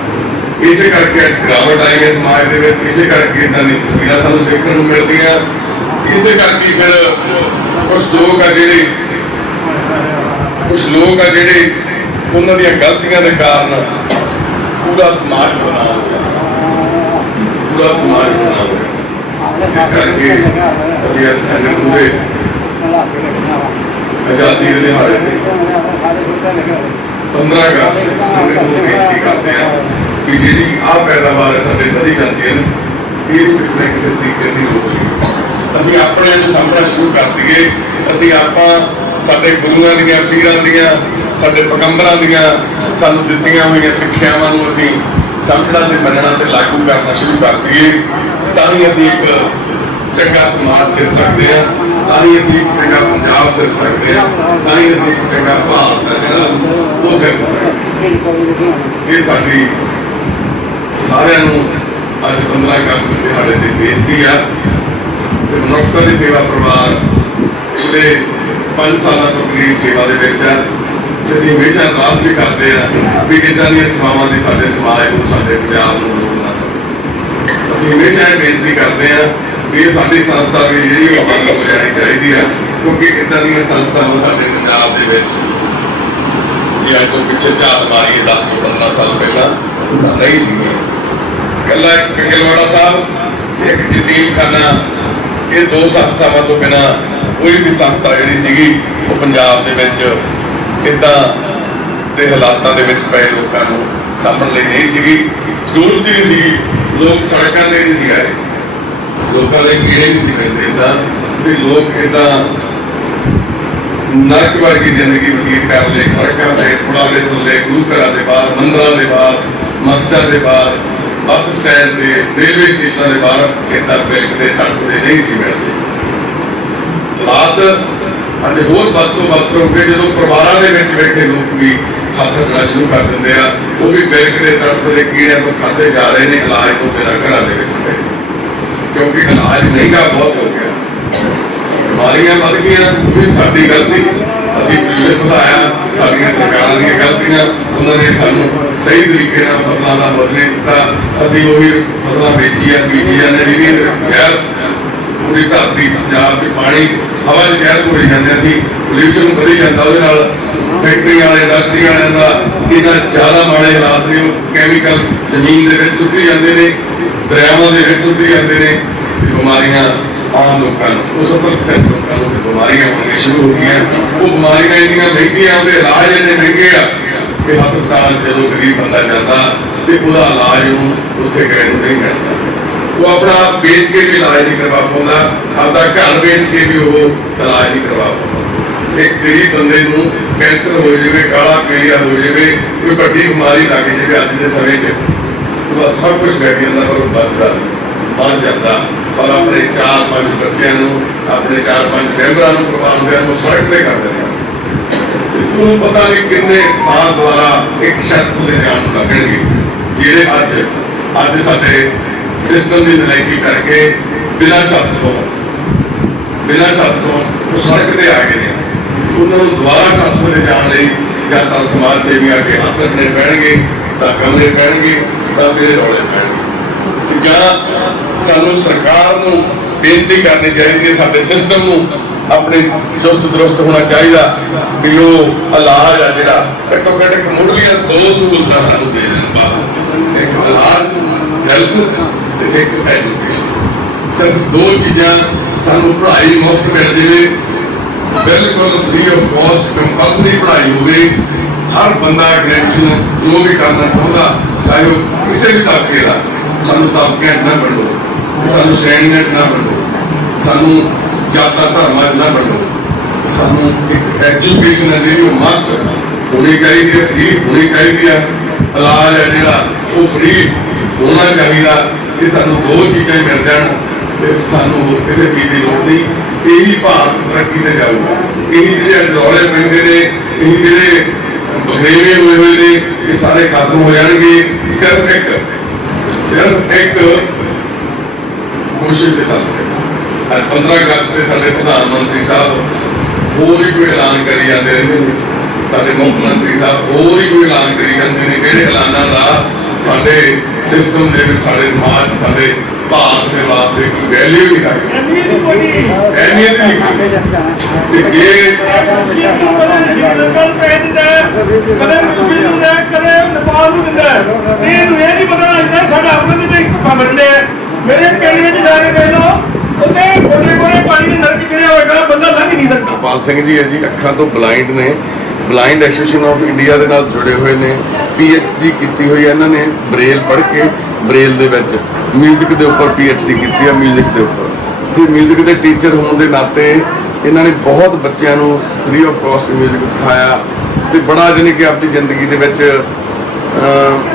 ਇਸੇ ਕਰਕੇ ਗਿਰਾਵਟ ਆਈ ਹੈ ਸਮਾਜ ਦੇ ਵਿੱਚ, ਇਸੇ ਕਰਕੇ ਇੱਦਾਂ ਦੀਆਂ ਤਸਵੀਰਾਂ ਸਾਨੂੰ ਦੇਖਣ ਨੂੰ ਮਿਲਦੀਆਂ। ਇਸੇ ਕਰਕੇ ਫਿਰ ਕੁਛ ਲੋਕ ਆ ਜਿਹੜੇ ਉਹਨਾਂ ਦੀਆਂ ਗਲਤੀਆਂ ਦੇ ਕਾਰਨ ਪੂਰਾ ਸਮਾਜ ਬਣਾ ਇਸ ਕਰਕੇ ਅਸੀਂ ਅੱਜ ਸੰਗਤ ਪੂਰੇ आजादी के दिहाड़े ते 15 अगस्त संगत को बेनती करते हैं कि जी आ पैदावार साडे वधी जाती है ये किसी न किसी तरीके से रोक लीए ਅਸੀਂ ਆਪਣੇ ਨੂੰ ਸਾਹਮਣਾ ਸ਼ੁਰੂ ਕਰ ਦਈਏ ਅਸੀਂ ਆਪਾਂ ਸਾਡੇ ਗੁਰੂਆਂ ਦੀਆਂ ਪੀਰਾਂ ਦੀਆਂ ਸਾਡੇ ਪੈਗੰਬਰਾਂ ਦੀਆਂ ਸਾਨੂੰ ਦਿੱਤੀਆਂ ਹੋਈਆਂ ਸਿੱਖਿਆਵਾਂ ਨੂੰ ਅਸੀਂ ਸਮਝਣਾ ਤੇ ਮੰਨਣਾ ਤੇ ਲਾਗੂ ਕਰਨਾ ਸ਼ੁਰੂ ਕਰ ਦਈਏ ਤਾਂ ਹੀ ਅਸੀਂ ਇੱਕ ਚੰਗਾ ਸਮਾਜ ਸਿਰ ਸਕਦੇ ਹਾਂ ਤਾਂ ਹੀ ਅਸੀਂ ਇੱਕ ਚੰਗਾ ਪੰਜਾਬ ਸਿਰ ਸਕਦੇ ਹਾਂ ਤਾਂ ਹੀ ਅਸੀਂ ਇੱਕ ਚੰਗਾ ਭਾਰਤ ਦਾ ਜਿਹੜਾ ਉਹ ਸਿਰ ਸਕਦੇ ਇਹ ਸਾਡੀ ਸਾਰਿਆਂ ਨੂੰ ਅੱਜ 15 ਅਗਸਤ ਦਿਹਾੜੇ ਤੇ ਬੇਨਤੀ ਆ ਮਨੁੱਖਤਾ ਦੀ ਸੇਵਾ ਪਰਿਵਾਰ ਪਿਛਲੇ 5 ਸਾਲਾਂ ਤੋਂ ਕਰੀਬ ਸੇਵਾ ਦੇ ਵਿੱਚ ਹੈ ਤੇ ਅਸੀਂ ਹਮੇਸ਼ਾ ਅਰਦਾਸ ਵੀ ਕਰਦੇ ਆ ਵੀ ਇੱਦਾਂ ਦੀਆਂ ਸੇਵਾਵਾਂ ਦੀ ਸਾਡੇ ਸਮਾਜ ਨੂੰ ਸਾਡੇ ਪੰਜਾਬ ਨੂੰ ਲੋੜ ਨਾ ਪਵੇ ਅਸੀਂ ਹਮੇਸ਼ਾ ਇਹ ਬੇਨਤੀ ਕਰਦੇ ਆ ਵੀ ਇਹ ਸਾਡੀ ਸੰਸਥਾ ਵੀ ਜਿਹੜੀ ਉਹ ਬੰਦ ਹੋ ਜਾਣੀ ਚਾਹੀਦੀ ਹੈ ਕਿਉਂਕਿ ਇੱਦਾਂ ਦੀਆਂ ਸੰਸਥਾਵਾਂ ਸਾਡੇ ਪੰਜਾਬ ਦੇ ਵਿੱਚ ਜੇ ਅੱਜ ਤੋਂ ਪਿੱਛੇ ਝਾਤ ਮਾਰੀਏ 10 ਤੋਂ 15 ਸਾਲ ਪਹਿਲਾਂ ਨਹੀਂ ਸੀਗੀਆਂ ਇਕੱਲਾ ਕੰਗਲਵਾੜਾ ਸਾਹਿਬ ਤੇ ਇੱਕ ਯਤੀਮਖਾਨਾ ਇਹ ਦੋ ਸੰਸਥਾਵਾਂ ਤੋਂ ਬਿਨਾਂ ਕੋਈ ਵੀ ਸੰਸਥਾ ਜਿਹੜੀ ਸੀਗੀ ਉਹ ਪੰਜਾਬ ਦੇ ਵਿੱਚ ਇੱਦਾਂ ਦੇ ਹਾਲਾਤਾਂ ਦੇ ਵਿੱਚ ਪਏ ਲੋਕਾਂ ਨੂੰ ਸਾਂਭਣ ਲਈ ਨਹੀਂ ਸੀਗੀ ਜ਼ਰੂਰਤ ਹੀ ਸੀ ਲੋਕ ਸੜਕਾਂ ਤੇ ਨਹੀਂ ਸੀ ਆਏ ਲੋਕਾਂ ਦੇ ਕੀੜੇ ਨਹੀਂ ਸੀ ਪੈਂਦੇ ਇੱਦਾਂ ਤੇ ਲੋਕ ਇੱਦਾਂ ਨਰਕ ਵਰਗੀ ਜ਼ਿੰਦਗੀ ਬਤੀਤ ਕਰ ਲਈ ਸੜਕਾਂ ਤੇ ਪੁਲਾਂ ਦੇ ਥੱਲੇ ਗੁਰੂ ਘਰਾਂ ਦੇ ਬਾਹਰ ਮੰਦਰਾਂ ਦੇ ਬਾਹਰ ਮਸਜਿਦਾਂ ਦੇ ਬਾਹਰ ਬੱਸ ਸਟੈਂਡ ਤੇ ਰੇਲਵੇ ਸਟੇਸ਼ਨਾਂ ਦੇ ਬਾਹਰ ਇੱਦਾਂ ਬਿਲਕਦੇ ਤੜਕਦੇ ਨਹੀਂ ਸੀ ਮਿਲਦੇ ਹਾਲਾਤ ਅੱਜ ਹੋਰ ਵੱਧ ਤੋਂ ਵੱਧ ਹੋ ਗਏ ਜਦੋਂ ਪਰਿਵਾਰਾਂ ਦੇ ਵਿੱਚ ਬੈਠੇ ਲੋਕ ਵੀ ਹੱਥ ਧੋਣਾ ਸ਼ੁਰੂ ਕਰ ਦਿੰਦੇ ਆ ਉਹ ਵੀ ਬਿਲਕਦੇ ਤੜਕਦੇ ਕੀੜਿਆਂ ਤੋਂ ਖਾਦੇ ਜਾ ਰਹੇ ਨੇ ਇਲਾਜ ਤੋਂ ਬਿਨਾਂ ਘਰਾਂ ਦੇ ਵਿੱਚ ਪਏ ਕਿਉਂਕਿ ਇਲਾਜ ਮਹਿੰਗਾ ਬਹੁਤ ਹੋ ਗਿਆ ਬਿਮਾਰੀਆਂ ਵੱਧ ਗਈਆਂ ਉਹ ਵੀ ਸਾਡੀ ਗਲਤੀ ਅਸੀਂ ਪਿੱਛੇ ਵਧਾਇਆ ਸਾਡੀਆਂ ਸਰਕਾਰਾਂ ਦੀਆਂ ਗਲਤੀਆਂ ਉਹਨਾਂ ਨੇ ਸਾਨੂੰ ਸਹੀ ਤਰੀਕੇ ਨਾਲ ਫਸਲਾਂ ਦਾ ਮੁੱਲ ਨਹੀਂ ਦਿੱਤਾ ਅਸੀਂ ਉਹੀ ਫਸਲਾਂ ਵੇਚੀਆਂ ਬੀਜੀਆਂ ਨੇ ਜਿਹਦੇ ਵਿੱਚ ਜ਼ਹਿਰ ਪੂਰੀ ਧਰਤੀ ਪੰਜਾਬ ਦੇ ਪਾਣੀ ਹਵਾ 'ਚ ਜ਼ਹਿਰ ਘੋਲੀ ਜਾਂਦੇ ਸੀ ਪੋਲਿਊਸ਼ਨ ਵਧੀ ਜਾਂਦਾ ਉਹਦੇ ਨਾਲ ਫੈਕਟਰੀਆਂ ਵਾਲੇ ਇੰਡਸਟਰੀ ਵਾਲਿਆਂ ਦਾ ਇੰਨਾ ਜ਼ਿਆਦਾ ਮਾੜੇ ਹਾਲਾਤ ਨੇ ਉਹ ਕੈਮੀਕਲ ਜ਼ਮੀਨ ਦੇ ਵਿੱਚ ਸੁੱਟੀ ਜਾਂਦੇ ਨੇ ਦਰਿਆਵਾਂ ਦੇ ਵਿੱਚ ਸੁੱਟੀ ਜਾਂਦੇ ਨੇ ਬਿਮਾਰੀਆਂ ਆਮ ਲੋਕਾਂ ਨੂੰ ਉਹ 70% ਲੋਕਾਂ ਨੂੰ ਬਿਮਾਰੀਆਂ ਹੋਣੀਆਂ ਸ਼ੁਰੂ ਹੋ ਗਈਆਂ ਉਹ ਬਿਮਾਰੀਆਂ ਇੰਨੀਆਂ ਮਹਿੰਗੀਆਂ ਉਹਦੇ ਇਲਾਜ ਇੰਨੇ ਮਹਿੰਗੇ ਆ ਕਿ ਹਸਪਤਾਲ ਜਦੋਂ ਗਰੀਬ ਬੰਦਾ ਜਾਂਦਾ ਤੇ ਉਹਦਾ ਇਲਾਜ ਨੂੰ ਉੱਥੇ ਗਏ ਨੂੰ ਨਹੀਂ ਮਿਲਦਾ ਉਹ ਆਪਣਾ ਵੇਚ ਕੇ ਵੀ ਇਲਾਜ ਨਹੀਂ ਕਰਵਾ ਪਾਉਂਦਾ ਆਪਦਾ ਘਰ ਵੇਚ ਕੇ ਵੀ ਉਹ ਇਲਾਜ ਨਹੀਂ ਕਰਵਾ ਪਾਉਂਦਾ ਇੱਕ ਗਰੀਬ ਬੰਦੇ ਨੂੰ ਕੈਂਸਰ ਹੋ ਜਾਵੇ ਕਾਲਾ ਪੀਲੀਆ ਹੋ ਜਾਵੇ ਕੋਈ ਵੱਡੀ ਬਿਮਾਰੀ ਲੱਗ ਜਾਵੇ ਅੱਜ ਦੇ ਸਮੇਂ 'ਚ ਉਹਦਾ ਸਭ ਕੁਝ ਲੈ ਕੇ ਜਾਂਦਾ ਪਰ ਉਹ ਬਚਦਾ ਮਰ ਜਾਂਦਾ ਪਰ ਆਪਣੇ 4-5 ਬੱਚਿਆਂ ਨੂੰ ਆਪਣੇ 4-5 ਮੈਂਬਰਾਂ ਨੂੰ ਪਰਿਵਾਰ ਨੂੰ ਸੜਕ ਤੇ ਕਰ ਦਿੰਦੇ ਉਹਨੂੰ ਪਤਾ ਨਹੀਂ ਕਿੰਨੇ ਸਾਲ ਦੁਆਰਾ ਇੱਕ ਸ਼ਰਤ ਦੇ ਜਾਣ ਨੂੰ ਲੱਗਣਗੇ ਜਿਹੜੇ ਅੱਜ ਸਾਡੇ ਸਿਸਟਮ ਦੀ ਨਲਾਇਕੀ ਕਰਕੇ ਬਿਨਾਂ ਸ਼ਰਤ ਤੋਂ ਉਹ ਸੜਕ ਤੇ ਆ ਗਏ ਨੇ ਉਹਨਾਂ ਨੂੰ ਦੁਬਾਰਾ ਸ਼ਰਤ ਤੇ ਜਾਣ ਲਈ ਜਾਂ ਤਾਂ ਸਮਾਜ ਸੇਵੀਆਂ ਅੱਗੇ ਹੱਥ ਰੱਖਣੇ ਪੈਣਗੇ ਤਾਂ ਕਮਰੇ ਪੈਣਗੇ ਤਾਂ ਫਿਰ ਰੌਲੇ ਪੈਣਗੇ ਜਾਂ ਸਾਨੂੰ ਸਰਕਾਰ ਨੂੰ ਬੇਨਤੀ ਕਰਨੀ ਚਾਹੀਦੀ ਹੈ ਸਾਡੇ ਸਿਸਟਮ ਨੂੰ ਆਪਣੇ ਚੁਸਤ ਦਰੁਸਤ ਹੋਣਾ ਚਾਹੀਦਾ ਵੀ ਉਹ ਇਲਾਜ ਆ ਜਿਹੜਾ ਘੱਟੋ ਘੱਟ ਇੱਕ ਮੁੱਢਲੀਆਂ 2 ਸਹੂਲਤਾਂ ਸਾਨੂੰ ਦੇ ਦੇਣ ਬਸ ਇੱਕ ਇਲਾਜ ਹੈਲਥ ਤੇ ਇੱਕ ਐਜੂਕੇਸ਼ਨ ਸਿਰਫ 2 ਚੀਜ਼ਾਂ ਸਾਨੂੰ ਪੜ੍ਹਾਈ ਮੁਫਤ ਮਿਲ ਜਾਵੇ ਬਿਲਕੁਲ ਫ੍ਰੀ ਆਫ ਕਾਸਟ ਕੰਪਲਸਰੀ ਪੜ੍ਹਾਈ ਹੋਵੇ ਹਰ ਬੰਦਾ ਗ੍ਰੈਜੂਏਸ਼ਨ ਜੋ ਵੀ ਕਰਨਾ ਚਾਹੁੰਦਾ ਚਾਹੇ ਉਹ ਕਿਸੇ ਵੀ ਤਬਕੇ ਦਾ ਸਾਨੂੰ ਤਬਕਿਆਂ 'ਚ ਨਾ ਵੰਡੋ ਸਾਨੂੰ ਸ਼੍ਰੇਣੀਆਂ 'ਚ ਨਾ ਵੰਡੋ ਸਾਨੂੰ ਜਾਤਾਂ ਧਰਮਾਂ 'ਚ ਨਾ ਵੰਡੋ ਸਾਨੂੰ ਇੱਕ ਐਜੂਕੇਸ਼ਨ ਹੈ ਜਿਹੜੀ ਉਹ ਮਸਟ ਹੋਣੀ ਚਾਹੀਦੀ ਹੈ ਫ੍ਰੀ ਹੋਣੀ ਚਾਹੀਦੀ ਹੈ ਇਲਾਜ ਹੈ ਜਿਹੜਾ ਉਹ ਫ੍ਰੀ ਹੋਣਾ ਚਾਹੀਦਾ ਕਿ ਸਾਨੂੰ 2 ਚੀਜ਼ਾਂ ਮਿਲ ਜਾਣ ਤੇ ਸਾਨੂੰ ਹੋਰ ਕਿਸੇ ਚੀਜ਼ ਦੀ ਲੋੜ ਨਹੀਂ ਇਹੀ ਭਾਰਤ ਤਰੱਕੀ ਤੇ ਜਾਊਗਾ ਇਹੀ ਜਿਹੜੇ ਰੌਲੇ ਪੈਂਦੇ ਨੇ ਇਹੀ ਜਿਹੜੇ ਬਖੇਵੇਂ ਹੋਏ ਨੇ ਇਹ ਸਾਰੇ ਖਤਮ ਹੋ ਜਾਣਗੇ ਸਿਰਫ ਇੱਕ ਕੋਸ਼ਿਸ਼ ਦੇ ਸਾਥ ਅੱਜ 15 ਅਗਸਤ ਤੇ ਸਾਡੇ ਪ੍ਰਧਾਨ ਮੰਤਰੀ ਸਾਹਿਬ ਹੋਰ ਹੀ ਕੋਈ ਐਲਾਨ ਕਰੀ ਜਾਂਦੇ ਰਹਿੰਦੇ ਨੇ ਸਾਡੇ ਮੁੱਖ ਮੰਤਰੀ ਸਾਹਿਬ ਹੋਰ ਹੀ ਕੋਈ ਐਲਾਨ ਕਰੀ ਜਾਂਦੇ ਨੇ ਜਿਹੜੇ ਐਲਾਨਾਂ ਦਾ ਸਾਡੇ ਸਿਸਟਮ ਦੇ ਵਿੱਚ ਸਾਡੇ ਸਮਾਜ ਸਾਡੇ ਭਾਰਤ ਦੇ ਵਾਸਤੇ ਕੋਈ ਵੈਲਿਊ ਨਹੀਂ ਰੱਖਦੀ ਅਹਿਮੀਅਤ ਨਹੀਂ ਤੇ ਜੇ ਕਦੇ ਨੇਪਾਲ ਨੂੰ ਦਿੰਦਾ ਇਹਨੂੰ ਇਹ ਨਹੀਂ ਪਤਾ ਲੱਗਦਾ ਸਾਡਾ ਆਪਣੇ ਤੇ ਭੁੱਖਾ ਮਰਦੇ ਮੇਰੇ ਪਿੰਡ ਵਿੱਚ ਜਾ ਕੇ ਦੇਖ ਲਓ ਉੱਥੇ ਗੋਡੇ ਪਾਣੀ ਦੇ ਨਰਕ ਚੜਿਆ ਹੋਏਗਾ ਬੰਦਾ ਲੰਘ ਨਹੀਂ ਸਕਦਾ ਮਹਿੰਦਰਪਾਲ ਸਿੰਘ ਜੀ ਹੈ ਜੀ, ਅੱਖਾਂ ਤੋਂ ਬਲਾਈਂਡ ਨੇ, ਬਲਾਈਂਡ ਐਸੋਸੀਏਸ਼ਨ ਆਫ ਇੰਡੀਆ ਦੇ ਨਾਲ ਜੁੜੇ ਹੋਏ ਨੇ। PhD ਕੀਤੀ ਹੋਈ ਹੈ ਇਹਨਾਂ ਨੇ, ਬ੍ਰੇਲ ਪੜ੍ਹ ਕੇ ਬ੍ਰੇਲ ਦੇ ਵਿੱਚ ਮਿਊਜ਼ਿਕ ਦੇ ਉੱਪਰ PhD ਕੀਤੀ ਹੈ, ਮਿਊਜ਼ਿਕ ਦੇ ਉੱਪਰ। ਤੇ ਮਿਊਜ਼ਿਕ ਦੇ ਟੀਚਰ ਹੋਣ ਦੇ ਨਾਤੇ ਇਹਨਾਂ ਨੇ ਬਹੁਤ ਬੱਚਿਆਂ ਨੂੰ ਫ੍ਰੀ ਆਫ ਕਾਸਟ ਮਿਊਜ਼ਿਕ ਸਿਖਾਇਆ ਤੇ ਬੜਾ ਜਾਣੀ ਕਿ ਆਪਣੀ ਜ਼ਿੰਦਗੀ ਦੇ ਵਿੱਚ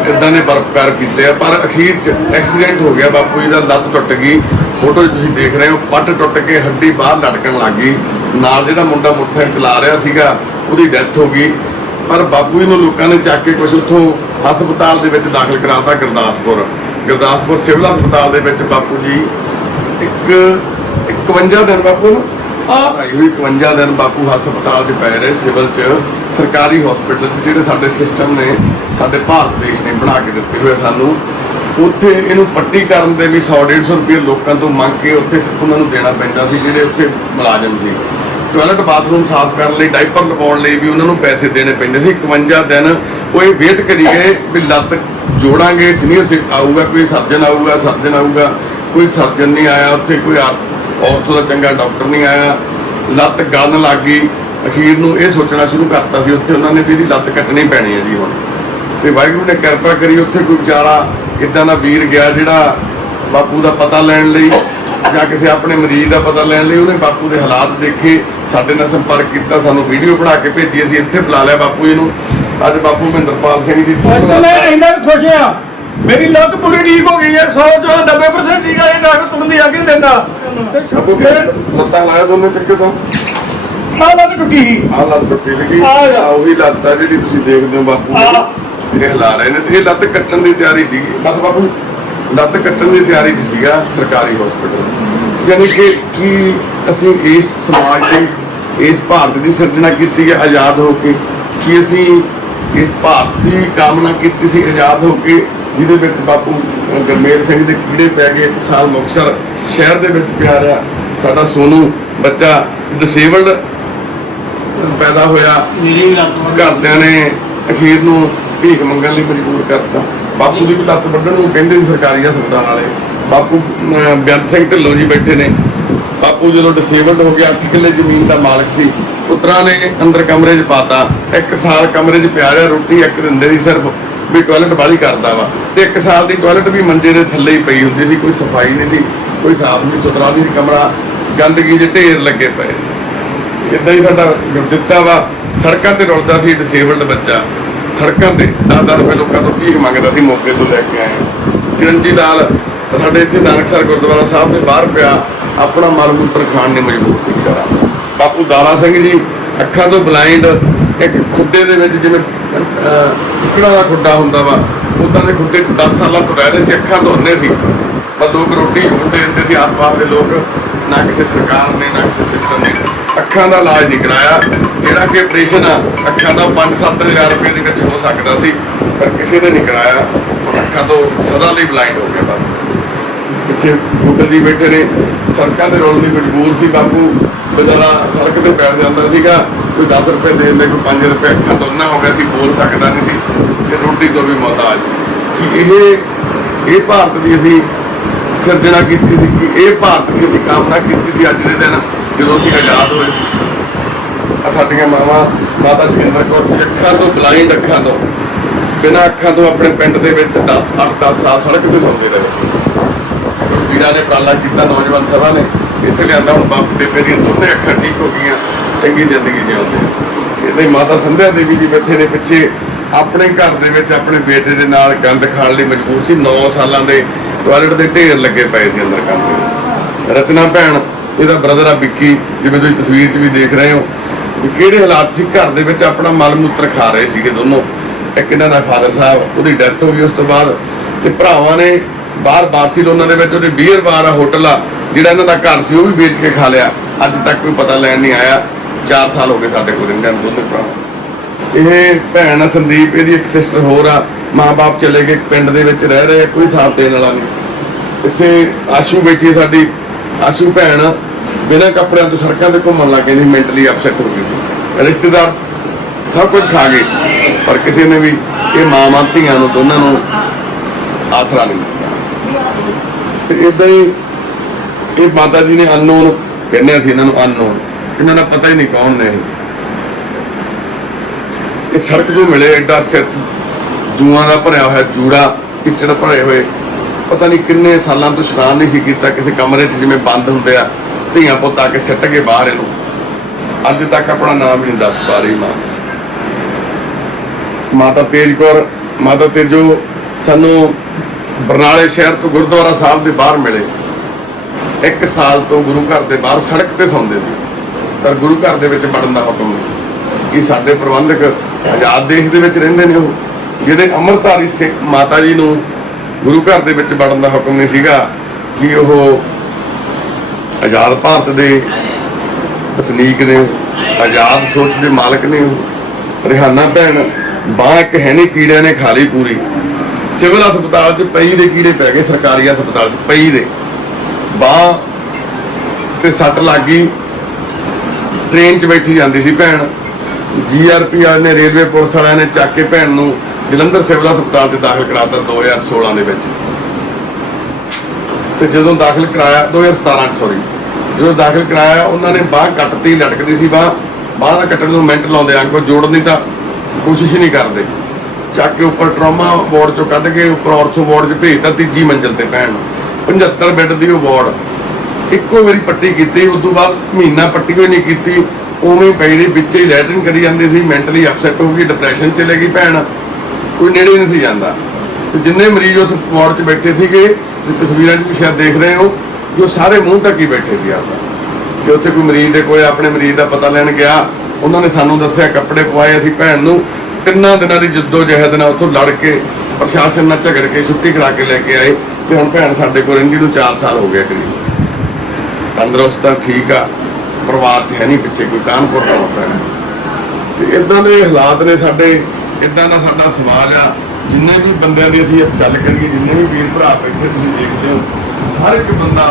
ਇਦਾਂ ਦੇ ਪਰਉਪਕਾਰ ਕੀਤੇ ਆ। ਪਰ ਅਖੀਰ 'ਚ ਐਕਸੀਡੈਂਟ ਹੋ ਗਿਆ, ਬਾਪੂ ਜੀ ਦਾ ਲੱਤ ਟੁੱਟ ਗਈ। ਫੋਟੋ ਤੁਸੀਂ ਦੇਖ ਰਹੇ ਹੋ, ਪੱਟ ਟੁੱਟ ਕੇ ਹੱਡੀ ਬਾਹਰ ਲਟਕਣ ਲੱਗ ਗਈ। ਨਾਲ ਜਿਹੜਾ ਮੁੰਡਾ ਮੋਟਰਸਾਈਕਲ ਚਲਾ ਰਿਹਾ ਸੀਗਾ ਉਹਦੀ ਡੈਥ ਹੋ ਗਈ। ਪਰ ਬਾਪੂ ਜੀ ਨੂੰ ਲੋਕਾਂ ਨੇ ਚੱਕ ਕੇ ਕੁਝ ਉੱਥੋਂ ਹਸਪਤਾਲ ਦੇ ਵਿੱਚ ਦਾਖਲ ਕਰਾਤਾ, ਗੁਰਦਾਸਪੁਰ ਸਿਵਲ ਹਸਪਤਾਲ ਦੇ ਵਿੱਚ। ਬਾਪੂ ਜੀ 51 ਦਿਨ ਬਾਪੂ ਨੂੰ ਆਈ ਹੋਈ 51 ਦਿਨ ਬਾਪੂ ਹਸਪਤਾਲ 'ਚ ਪੈ ਰਹੇ, ਸਿਵਲ 'ਚ, ਸਰਕਾਰੀ ਹਸਪੀਟਲ 'ਚ, ਜਿਹੜੇ ਸਾਡੇ ਸਿਸਟਮ ਨੇ, ਸਾਡੇ ਭਾਰਤ ਦੇਸ਼ ਨੇ ਬਣਾ ਕੇ ਦਿੱਤੇ ਹੋਏ ਸਾਨੂੰ। ਉੱਥੇ ਇਹਨੂੰ ਪੱਟੀ ਕਰਨ ਦੇ ਵੀ 100-150 ਰੁਪਏ ਲੋਕਾਂ ਤੋਂ ਮੰਗ ਕੇ ਉੱਥੇ ਉਹਨਾਂ ਨੂੰ ਦੇਣਾ ਪੈਂਦਾ ਸੀ, ਜਿਹੜੇ ਉੱਥੇ ਮੁਲਾਜ਼ਮ ਸੀ। ਟਾਇਲਟ ਬਾਥਰੂਮ ਸਾਫ਼ ਕਰਨ ਲਈ, ਡਾਈਪਰ ਲਗਾਉਣ ਲਈ ਵੀ ਉਹਨਾਂ ਨੂੰ ਪੈਸੇ ਦੇਣੇ ਪੈਂਦੇ ਸੀ। 51 ਦਿਨ ਉਹ ਇਹ ਵੇਟ ਕਰੀ ਗਏ ਵੀ ਲੱਤ ਜੋੜਾਂਗੇ, ਸੀਨੀਅਰ ਆਊਗਾ, ਕੋਈ ਸਰਜਨ ਆਊਗਾ, ਕੋਈ ਸਰਜਨ ਨਹੀਂ ਆਇਆ ਉੱਥੇ, ਕੋਈ ਔਰਥੋ ਦਾ ਚੰਗਾ ਡਾਕਟਰ ਨਹੀਂ ਆਇਆ। ਲੱਤ ਗਲਣ ਲੱਗ ਗਈ। ਅਖੀਰ ਨੂੰ ਇਹ ਸੋਚਣਾ ਸ਼ੁਰੂ ਕਰਤਾ ਸੀ ਉੱਥੇ ਉਹਨਾਂ ਨੇ ਵੀ ਇਹਦੀ ਲੱਤ ਕੱਟਣੀ ਪੈਣੀ ਹੈ ਜੀ ਹੁਣ। ਤੇ ਵਾਹਿਗੁਰੂ ਨੇ ਕਿਰਪਾ ਕਰੀ, ਉੱਥੇ ਕੋਈ ਵਿਚਾਰਾ ਇੱਦਾਂ ਦਾ ਵੀਰ ਗਿਆ ਜਿਹੜਾ ਬਾਪੂ ਦਾ ਪਤਾ ਲੈਣ ਲਈ ਜਾਂ ਕਿਸੇ ਆਪਣੇ ਮਰੀਜ਼ ਦਾ ਪਤਾ ਲੈਣ ਲਈ, ਉਹਨੇ ਬਾਪੂ ਦੇ ਹਾਲਾਤ ਦੇਖੇ, ਸਾਡੇ ਨਾਲ ਸੰਪਰਕ ਕੀਤਾ, ਸਾਨੂੰ ਵੀਡੀਓ ਬਣਾ ਕੇ ਭੇਜੀ, ਅਸੀਂ ਇੱਥੇ ਬੁਲਾ ਲਿਆ ਬਾਪੂ ਜੀ ਨੂੰ। ਅੱਜ ਬਾਪੂ ਮਹਿੰਦਰਪਾਲ ਸਿੰਘ ਜੀ ਅੱਜ ਮੈਂ ਇੰਨਾ ਖੁਸ਼ ਆ, ਮੇਰੀ ਲੱਤ ਪੂਰੀ ਠੀਕ ਹੋ ਗਈ ਹੈ, 100 ਚੋਂ 90% ਠੀਕ ਆ। ਇਹ ਡਾਕਟਰ ਤੁਰਨ ਦੀ ਆਗੇ ਦਿੰਦਾ ਬਾਪੂ ਲੱਤਾਂ ਲਾਇਆ ਦੋਨੇ ਚੱਕੇ ਤੋਂ, ਆਹ ਲੱਤ ਟੁੱਟੀ ਸੀ, ਆਹ ਲੱਤ ਟੁੱਟੀ ਸੀਗੀ, ਆਹ ਉਹੀ ਲੱਤ ਆ ਜਿਹੜੀ ਤੁਸੀਂ ਦੇਖਦੇ ਹੋ ਬਾਪੂ ਇਹ ਹਿਲਾ ਰਹੇ ਨੇ। ਤੇ ਇਹ ਲੱਤ ਕੱਟਣ ਦੀ ਤਿਆਰੀ ਸੀਗੀ, ਬਸ ਬਾਪੂ ਲੱਤ ਕੱਟਣ ਦੀ ਤਿਆਰੀ 'ਚ ਸੀਗਾ ਸਰਕਾਰੀ ਹਸਪੀਟਲ। ਯਾਨੀ ਕਿ ਕੀ ਅਸੀਂ ਇਸ ਸਮਾਜ ਦੇ, ਇਸ ਭਾਰਤ ਦੀ ਸਿਰਜਣਾ ਕੀਤੀ ਹੈ ਆਜ਼ਾਦ ਹੋ ਕੇ, ਕਿ ਅਸੀਂ ਇਸ ਭਾਰਤ ਦੀ ਕਾਮਨਾ ਕੀਤੀ ਸੀ ਆਜ਼ਾਦ ਹੋ ਕੇ, ਜਿਹਦੇ ਵਿੱਚ ਬਾਪੂ ਗੁਰਮੇਲ ਸਿੰਘ ਦੇ ਕੀੜੇ ਪੈ ਗਏ। 1 ਸਾਲ ਮੁਕਤਸਰ ਸ਼ਹਿਰ ਦੇ ਵਿੱਚ ਪਿਆ ਰਿਹਾ। ਸਾਡਾ ਸੋਨੂ ਬੱਚਾ ਡਿਸੇਬਲਡ ਪੈਦਾ ਹੋਇਆ, ਘਰਦਿਆਂ ਨੇ ਅਖੀਰ ਨੂੰ ਭੀਖ ਮੰਗਣ ਲਈ ਮਜਬੂਰ ਕਰਤਾ। ਬਾਪੂ ਦੀ ਵੀ ਲੱਤ ਵੱਢਣ ਨੂੰ ਕਹਿੰਦੇ ਸੀ ਸਰਕਾਰੀ ਹਸਪਤਾਲ ਵਾਲੇ। ਬਾਪੂ ਬੇਅੰਤ ਸਿੰਘ ਢਿੱਲੋਂ ਜੀ ਬੈਠੇ ਨੇ। ਬਾਪੂ ਜਦੋਂ ਡਿਸੇਬਲਡ ਹੋ ਗਿਆ, 8 ਕਿੱਲੇ ਜ਼ਮੀਨ ਦਾ ਮਾਲਕ ਸੀ, ਪੁੱਤਰਾਂ ਨੇ ਅੰਦਰ ਕਮਰੇ 'ਚ ਪਾਤਾ। 1 ਸਾਲ ਕਮਰੇ 'ਚ ਪਿਆ ਰਿਹਾ, ਰੋਟੀ ਇੱਕ ਦਿੰਦੇ ਸੀ ਸਿਰਫ, ਵੀ ਟਾਇਲਟ ਬਾਹਲੀ ਕਰਦਾ ਵਾ। ਤੇ 1 ਸਾਲ ਦੀ ਟਾਇਲਟ ਵੀ ਮੰਜੇ ਦੇ ਥੱਲੇ ਹੀ ਪਈ ਹੁੰਦੀ ਸੀ, ਕੋਈ ਸਫਾਈ ਨਹੀਂ ਸੀ, ਕੋਈ ਸਾਫ਼ ਨਹੀਂ ਸੁਥਰਾ ਨਹੀਂ ਸੀ ਕਮਰਾ, ਗੰਦਗੀ ਦੇ ਢੇਰ ਲੱਗੇ ਪਏ। ਇਦਾਂ ਹੀ ਸਾਡਾ ਦਿੱਤਾ ਵਾ। ਸੜਕਾਂ ਤੇ ਰੁਲਦਾ ਸੀ ਡਿਸੇਬਲਡ ਬੱਚਾ, ਸੜਕਾਂ ਤੇ 10-10 ਰੁਪਏ ਲੋਕਾਂ ਤੋਂ ਭੀਖ ਮੰਗਦਾ ਸੀ, ਮੌਕੇ ਤੋਂ ਲੈ ਕੇ ਆਏ। ਚਿਰੰਜੀ ਲਾਲ ਸਾਡੇ ਇੱਥੇ ਨਾਨਕਸਰ ਗੁਰਦੁਆਰਾ ਸਾਹਿਬ ਦੇ ਬਾਹਰ ਪਿਆ, ਆਪਣਾ ਮਲ ਮੂਤਰ ਖਾਣ ਨੇ ਮਜਬੂਰ ਸੀ ਵਿਚਾਰਾ। ਬਾਪੂ ਦਾਰਾ ਸਿੰਘ ਜੀ ਅੱਖਾਂ ਤੋਂ ਬਲਾਈਂਡ, ਇੱਕ ਖੁੱਡੇ ਦੇ ਵਿੱਚ ਜਿਵੇਂ ਕੁਕੜਾ ਦਾ ਖੁੱਡਾ ਹੁੰਦਾ ਵਾ, ਉਦਾਂ ਦੇ ਖੁੱਡੇ 'ਚ 10 ਸਾਲਾਂ ਤੋਂ ਰਹਿ ਰਹੇ ਸੀ। ਅੱਖਾਂ ਤੋਂ ਅੰਨੇ ਸੀ, ਪਰ ਲੋਕ ਰੋਟੀ ਖੁੱਡੇ ਦਿੰਦੇ ਸੀ ਆਸ-ਪਾਸ ਦੇ ਲੋਕ। ਨਾ ਕਿਸੇ ਸਰਕਾਰ ਨੇ, ਨਾ ਕਿਸੇ ਸਿਸਟਮ ਨੇ ਅੱਖਾਂ ਦਾ ਇਲਾਜ ਨਹੀਂ ਕਰਾਇਆ। ਜਿਹੜਾ ਕਿ ਆਪਰੇਸ਼ਨ ਆ ਅੱਖਾਂ ਦਾ 5-7 ਹਜ਼ਾਰ ਰੁਪਏ ਦੇ ਵਿੱਚ ਹੋ ਸਕਦਾ ਸੀ, ਪਰ ਕਿਸੇ ਨੇ ਨਹੀਂ ਕਰਾਇਆ। ਹੁਣ ਅੱਖਾਂ ਤੋਂ ਸਦਾ ਲਈ ਬਲਾਈਂਡ ਹੋ ਗਿਆ ਬਾਪੂ। ਪਿੱਛੇ ਗੂਗਲ ਜੀ ਬੈਠੇ ਨੇ, ਸੜਕਾਂ ਤੇ ਰੋਲਣ ਲਈ ਮਜਬੂਰ ਸੀ ਬਾਪੂ। ਬਜ਼ਾਰਾ ਸੜਕ ਤੇ ਬੈਠ ਜਾਂਦਾ ਸੀਗਾ, ਕੋਈ 10 ਰੁਪਏ ਦੇ ਦਿੰਦੇ, ਕੋਈ 5 ਰੁਪਏ। ਅੱਖਾਂ ਤੋਂ ਅੰਨਾ ਹੋ ਗਿਆ ਸੀ, ਬੋਲ ਸਕਦਾ ਨਹੀਂ ਸੀ, ਤੇ ਰੋਟੀ ਤੋਂ ਵੀ ਮੁਹਤਾਜ ਸੀ। ਕਿ ਇਹ ਭਾਰਤ ਦੀ ਅਸੀਂ ਸਿਰਜਣਾ ਕੀਤੀ ਸੀ, ਕਿ ਇਹ ਭਾਰਤ ਦੀ ਅਸੀਂ ਕਾਮਨਾ ਕੀਤੀ ਸੀ ਅੱਜ ਦੇ ਦਿਨ ਜਦੋਂ ਅਸੀਂ ਆਜ਼ਾਦ ਹੋਏ ਸੀ। ਆ ਸਾਡੀਆਂ ਮਾਵਾਂ, ਮਾਤਾ ਜਗਿੰਦਰ ਕੌਰ ਜੀ ਅੱਖਾਂ ਤੋਂ ਬਲਾਈਂਡ, ਅੱਖਾਂ ਤੋਂ ਬਿਨਾਂ ਅੱਖਾਂ ਤੋਂ ਆਪਣੇ ਪਿੰਡ ਦੇ ਵਿੱਚ 8-10 ਸਾਲ ਸੜਕ ਤੇ ਸੌਂਦੇ ਰਹੇ। ਕੁਝ ਵੀਰਾਂ ਨੇ ਉਪਰਾਲਾ ਕੀਤਾ, ਨੌਜਵਾਨ ਸਭਾ ਨੇ ਇੱਥੇ ਲਿਆਂਦਾ। ਹੁਣ ਬਾਪ ਬੇਬੇ ਦੀਆਂ ਦੋਨੇ ਅੱਖਾਂ ਠੀਕ ਹੋ ਗਈਆਂ, ਚੰਗੀ ਜ਼ਿੰਦਗੀ ਜਿਉਂਦੇ। ਇਹਦੇ ਮਾਤਾ ਸੰਧਿਆ ਦੇਵੀ ਜੀ ਬੈਠੇ ਨੇ ਪਿੱਛੇ, ਆਪਣੇ ਘਰ ਦੇ ਵਿੱਚ ਆਪਣੇ ਬੇਟੇ ਦੇ ਨਾਲ ਗੰਦ ਖਾਣ ਲਈ ਮਜਬੂਰ ਸੀ। 9 ਸਾਲਾਂ ਦੇ ਟਾਇਲਟ ਦੇ ਢੇਰ ਲੱਗੇ ਪਏ ਸੀ ਅੰਦਰ ਕੰਮ। ਰਚਨਾ ਭੈਣ, ਇਹਦਾ ਬ੍ਰਦਰ ਆ ਵਿੱਕੀ, ਜਿਵੇਂ ਤੁਸੀਂ ਤਸਵੀਰ 'ਚ ਵੀ ਦੇਖ ਰਹੇ ਹੋ ਵੀ ਕਿਹੜੇ ਹਾਲਾਤ ਸੀ। ਘਰ ਦੇ ਵਿੱਚ ਆਪਣਾ ਮਲ ਮੂਤਰ ਖਾ ਰਹੇ ਸੀਗੇ ਦੋਨੋਂ। ਇੱਕ ਇਹਨਾਂ ਦਾ ਫਾਦਰ ਸਾਹਿਬ, ਉਹਦੀ ਡੈਥ ਹੋ ਗਈ ਉਸ ਤੋਂ ਬਾਅਦ। ਤੇ ਭਰਾਵਾਂ ਨੇ ਬਾਹਰ ਬਾਰਸੀਲੋਨਾ ਦੇ ਵਿੱਚ ਉਹਦੇ ਬੀਅਰ ਬਾਰ ਆ, ਹੋਟਲ ਆ, ਜਿਹੜਾ ਇਹਨਾਂ ਦਾ ਘਰ ਸੀ, ਉਹ ਵੀ ਵੇਚ ਕੇ ਖਾ ਲਿਆ। ਅੱਜ ਤੱਕ ਕੋਈ ਪਤਾ ਲੈਣ ਨਹੀਂ ਆਇਆ। 4 ਸਾਲ ਹੋ ਗਏ ਸਾਡੇ ਕੋਲ ਰਹਿੰਦਿਆਂ ਨੂੰ ਦੋਨੇ ਭਰਾ। ਇਹ ਭੈਣ ਆ ਸੰਦੀਪ, ਇਹਦੀ ਇੱਕ ਸਿਸਟਰ ਹੋਰ ਆ। ਮਾਂ-ਬਾਪ ਚਲੇ ਗਏ, ਪਿੰਡ ਦੇ ਵਿੱਚ ਰਹਿ ਰਹੇ, ਕੋਈ ਸਾਥ ਦੇਣ ਵਾਲਾ ਨਹੀਂ। ਪਿੱਛੇ ਆਸ਼ੂ ਬੈਠੀ ਸਾਡੀ, ਆਸ਼ੂ ਭੈਣ ਬਿਨਾਂ ਕੱਪੜਿਆਂ ਤੋਂ ਸੜਕਾਂ ਤੇ ਘੁੰਮਣ ਲੱਗ ਗਈ ਸੀ, ਮੈਂਟਲੀ ਅਪਸੈਟ ਹੋ ਗਈ ਸੀ। ਰਿਸ਼ਤੇਦਾਰ ਸਭ ਕੁਝ ਖਾ ਗਏ, ਪਰ ਕਿਸੇ ਨੇ ਵੀ ਇਹ ਮਾਂ ਧੀਆਂ ਨੂੰ ਦੋਨਾਂ ਨੂੰ ਆਸਰਾ ਨਹੀਂ ਦਿੱਤਾ। ਤੇ ਇਦਾਂ ਹੀ ਇਹ ਮਾਤਾ ਜੀ ਨੇ ਅਨਨੋਨ ਕਹਿੰਦੇ ਸੀ ਇਹਨਾਂ ਨੂੰ, ਅਨਨੋਨ ਇਹਨਾਂ ਦਾ ਪਤਾ ਹੀ ਨਹੀਂ ਕੌਣ ਨੇ ਇਹ ਸੜਕ ਤੋਂ ਮਿਲੇ, ਐਡਾ ਸਿਰ ਜੂਆਂ ਦਾ ਭਰਿਆ ਹੋਇਆ ਜੂੜਾ, ਕਿਚੜ ਭਰੇ ਹੋਏ, ਪਤਾ ਨਹੀਂ ਕਿੰਨੇ ਸਾਲਾਂ ਤੋਂ ਇਸ਼ਨਾਨ ਨਹੀਂ ਸੀ ਕੀਤਾ ਕਿਸੇ ਕਮਰੇ 'ਚ, ਜਿਵੇਂ ਬੰਦ ਹੁੰਦੇ ਆ, ਧੀਆਂ ਪੁੱਤ ਆ ਕੇ ਸਿੱਟ ਕੇ ਬਾਹਰ ਇਹਨੂੰ। ਅੱਜ ਤੱਕ ਆਪਣਾ ਨਾਮ ਵੀ ਨਹੀਂ ਦੱਸ ਪਾ ਰਹੀ ਮਾਂ। ਮਾਤਾ ਤੇਜ ਕੌਰ, ਮਾਤਾ ਤੇਜੋ ਸਾਨੂੰ ਬਰਨਾਲੇ ਸ਼ਹਿਰ ਤੋਂ ਗੁਰਦੁਆਰਾ ਸਾਹਿਬ ਦੇ ਬਾਹਰ ਮਿਲੇ। 1 ਸਾਲ ਤੋਂ ਗੁਰੂ ਘਰ ਦੇ ਬਾਹਰ ਸੜਕ ਤੇ ਸੌਂਦੇ ਸੀ, ਪਰ ਗੁਰੂ ਘਰ ਦੇ ਵਿੱਚ ਵੜਨ ਦਾ ਹੁਕਮ ਨਹੀਂ। ਕਿ ਸਾਡੇ ਪ੍ਰਬੰਧਕ ਆਜ਼ਾਦ ਦੇਸ਼ ਦੇ ਵਿੱਚ ਰਹਿੰਦੇ ਨੇ, ਉਹ ਜਿਹੜੇ ਅੰਮ੍ਰਿਤਧਾਰੀ ਸਿੱਖ ਮਾਤਾ ਜੀ ਨੂੰ ਗੁਰੂ ਘਰ ਦੇ ਵਿੱਚ ਵੜਨ ਦਾ ਹੁਕਮ ਨਹੀਂ ਸੀਗਾ, ਕਿ ਉਹ ਆਜ਼ਾਦ ਭਾਰਤ ਦੇ ਵਸਨੀਕ ਨੇ, ਆਜ਼ਾਦ ਸੋਚ ਦੇ ਮਾਲਕ ਨੇ। ਰਿਹਾਨਾ ਭੈਣ ਬਾਂਹ ਇੱਕ ਹੈ ਨਹੀਂ, ਕੀੜਿਆਂ ਨੇ ਖਾ ਲਈ ਪੂਰੀ। ਸਿਵਲ ਹਸਪਤਾਲ 'ਚ ਪਈ ਦੇ ਕੀੜੇ ਪੈ ਗਏ, ਸਰਕਾਰੀ ਹਸਪਤਾਲ 'ਚ ਪਈ ਦੇ ਬਾਂਹ ਤੇ ਸੱਟ ਲੱਗ ਗਈ। ਟ੍ਰੇਨ 'ਚ ਬੈਠੀ ਜਾਂਦੀ ਸੀ ਭੈਣ, GRP ਵਾਲਿਆਂ ਨੇ, ਰੇਲਵੇ ਪੁਲਿਸ ਵਾਲਿਆਂ ਨੇ ਚੱਕ ਕੇ ਭੈਣ ਨੂੰ ਜਲੰਧਰ ਸਿਵਲ ਹਸਪਤਾਲ 'ਚ ਦਾਖਲ ਕਰਾਤਾ 2016 ਦੇ ਵਿੱਚ। ਤੇ ਜਦੋਂ ਦਾਖਲ ਕਰਾਇਆ 2017 ਸੌਰੀ, ਜਦੋਂ ਦਾਖਲ ਕਰਾਇਆ ਉਹਨਾਂ ਨੇ ਬਾਂਹ ਕੱਟਤੀ, ਲਟਕਦੀ ਸੀ ਬਾਂਹ ਦਾ ਕੱਟਣ ਨੂੰ ਮਿੰਟ ਲਾਉਂਦੇ, ਅੰਗੋ ਜੋੜਨ ਦੀ ਤਾਂ ਕੋਸ਼ਿਸ਼ ਹੀ ਨਹੀਂ ਕਰਦੇ। ਚੱਕ ਕੇ ਉੱਪਰ ਟਰਾਮਾ ਵਾਰਡ 'ਚੋਂ ਕੱਢ ਕੇ ਉੱਪਰ ਆਰਥੋ ਵਾਰਡ 'ਚ ਭੇਜਤਾ, 3ਜੀ ਮੰਜ਼ਿਲ ਤੇ ਭੈਣ ਨੂੰ। 75 ਬੈੱਡ ਦੀ ਉਹ ਵਾਰਡ, ਇੱਕੋ ਵਾਰੀ ਪੱਟੀ ਕੀਤੀ, ਉਸ ਤੋਂ ਬਾਅਦ ਮਹੀਨਾ ਪੱਟੀ ਕੋਈ ਨਹੀਂ ਕੀਤੀ, ਉਵੇਂ ਪਈ ਰਹੀ, ਵਿੱਚ ਹੀ ਲੈਟਰਿੰਗ ਕਰੀ ਜਾਂਦੀ ਸੀ। ਮੈਂਟਲੀ ਅਪਸੈਟ ਹੋ ਗਈ, ਡਿਪਰੈਸ਼ਨ 'ਚ ਚਲੇ ਗਈ ਭੈਣ, ਕੋਈ ਨੇੜੇ ਨਹੀਂ ਸੀ ਜਾਂਦਾ। ਤੇ ਜਿੰਨੇ ਮਰੀਜ਼ ਉਸ ਵਾਰਡ 'ਚ ਬੈਠੇ ਸੀਗੇ, ਤੇ ਤਸਵੀਰਾਂ 'ਚ ਵੀ ਸ਼ਾਇਦ ਦੇਖ ਰਹੇ ਹੋ, ਕਿ ਉਹ ਸਾਰੇ ਮੂੰਹ ਢੱਕੀ ਬੈਠੇ ਸੀ ਆਪਦਾ। ਕਿ ਉੱਥੇ ਕੋਈ ਮਰੀਜ਼ ਦੇ ਕੋਲੇ ਆਪਣੇ ਮਰੀਜ਼ ਦਾ ਪਤਾ ਲੈਣ ਗਿਆ, ਉਹਨਾਂ ਨੇ ਸਾਨੂੰ ਦੱਸਿਆ ਕੱਪੜੇ ਪਵਾਏ ਅਸੀਂ ਭੈਣ ਨੂੰ। 3 ਦਿਨਾਂ ਦੀ ਜੱਦੋ ਜਹਿਦ ਨਾਲ ਉੱਥੋਂ ਲੜ ਕੇ ਪ੍ਰਸ਼ਾਸਨ ਨਾਲ ਝਗੜ ਕੇ ਛੁੱਟੀ ਕਰਾ ਕੇ ਲੈ ਕੇ ਆਏ। ਤੇ ਹੁਣ ਭੈਣ ਸਾਡੇ ਕੋਲ ਰਹਿੰਦੀ ਨੂੰ 4 ਸਾਲ ਹੋ ਗਏ ਕਰੀਬ। ਤੰਦਰੁਸਤ ਆ, ਠੀਕ ਆ, ਪਰਿਵਾਰ 'ਚ ਹੈ ਨਹੀਂ ਪਿੱਛੇ ਕੋਈ, ਕਾਨਪੁਰ ਦਾ ਭੈਣ। ਤੇ ਇਦਾਂ ਦੇ ਹਾਲਾਤ ਨੇ ਸਾਡੇ, ਇਦਾਂ ਦਾ ਸਾਡਾ ਸਮਾਜ ਆ। ਜਿੰਨੇ ਵੀ ਬੰਦਿਆਂ ਦੀ ਅਸੀਂ ਗੱਲ ਕਰੀਏ, ਜਿੰਨੇ ਵੀ ਵੀਰ ਭਰਾ ਬੈਠੇ ਤੁਸੀਂ ਦੇਖਦੇ ਹੋ, ਹਰ ਇੱਕ ਬੰਦਾ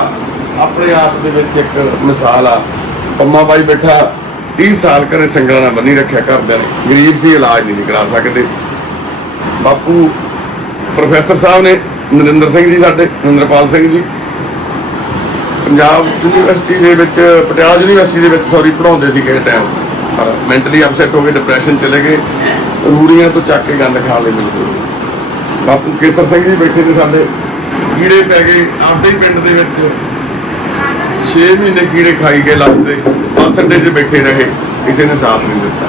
ਆਪਣੇ ਆਪ ਦੇ ਵਿੱਚ ਇੱਕ ਮਿਸਾਲ ਆ। ਪੰਮਾ ਬਾਈ ਬੈਠਾ 30 ਸਾਲ ਘਰੇ ਸੰਗਲਾਂ ਨਾਲ ਬੰਨੀ ਰੱਖਿਆ, ਘਰਦਿਆਂ ਨੇ, ਗਰੀਬ ਸੀ, ਇਲਾਜ ਨਹੀਂ ਸੀ ਕਰਾ ਸਕਦੇ। ਬਾਪੂ ਪ੍ਰੋਫੈਸਰ ਸਾਹਿਬ ਨੇ, ਨਰਿੰਦਰ ਸਿੰਘ ਜੀ ਸਾਡੇ, ਨਰਿੰਦਰਪਾਲ ਸਿੰਘ ਜੀ, ਪੰਜਾਬ ਯੂਨੀਵਰਸਿਟੀ ਦੇ ਵਿੱਚ, ਪਟਿਆਲਾ ਯੂਨੀਵਰਸਿਟੀ ਦੇ ਵਿੱਚ ਸੌਰੀ ਪੜ੍ਹਾਉਂਦੇ ਸੀ ਕਿਸੇ ਟਾਈਮ, ਪਰ ਮੈਂਟਲੀ ਅਪਸੈਟ ਹੋ ਕੇ ਡਿਪਰੈਸ਼ਨ ਚਲੇ ਗਏ, ਰੂੜੀਆਂ ਤੋਂ ਚੱਕ ਕੇ ਗੰਦ ਖਾ ਲਏ ਬਿਲਕੁਲ। ਬਾਪੂ ਕੇਸਰ ਸਿੰਘ ਜੀ ਬੈਠੇ ਨੇ ਸਾਡੇ, ਕੀੜੇ ਪੈ ਗਏ ਆਪਦੇ ਹੀ ਪਿੰਡ ਦੇ ਵਿੱਚ, 6 ਮਹੀਨੇ ਕੀੜੇ ਖਾਈ ਗਏ ਲੱਤ ਦੇ, ਬੱਸ ਅੱਡੇ 'ਚ ਬੈਠੇ ਰਹੇ, ਕਿਸੇ ਨੇ ਸਾਥ ਨਹੀਂ ਦਿੱਤਾ।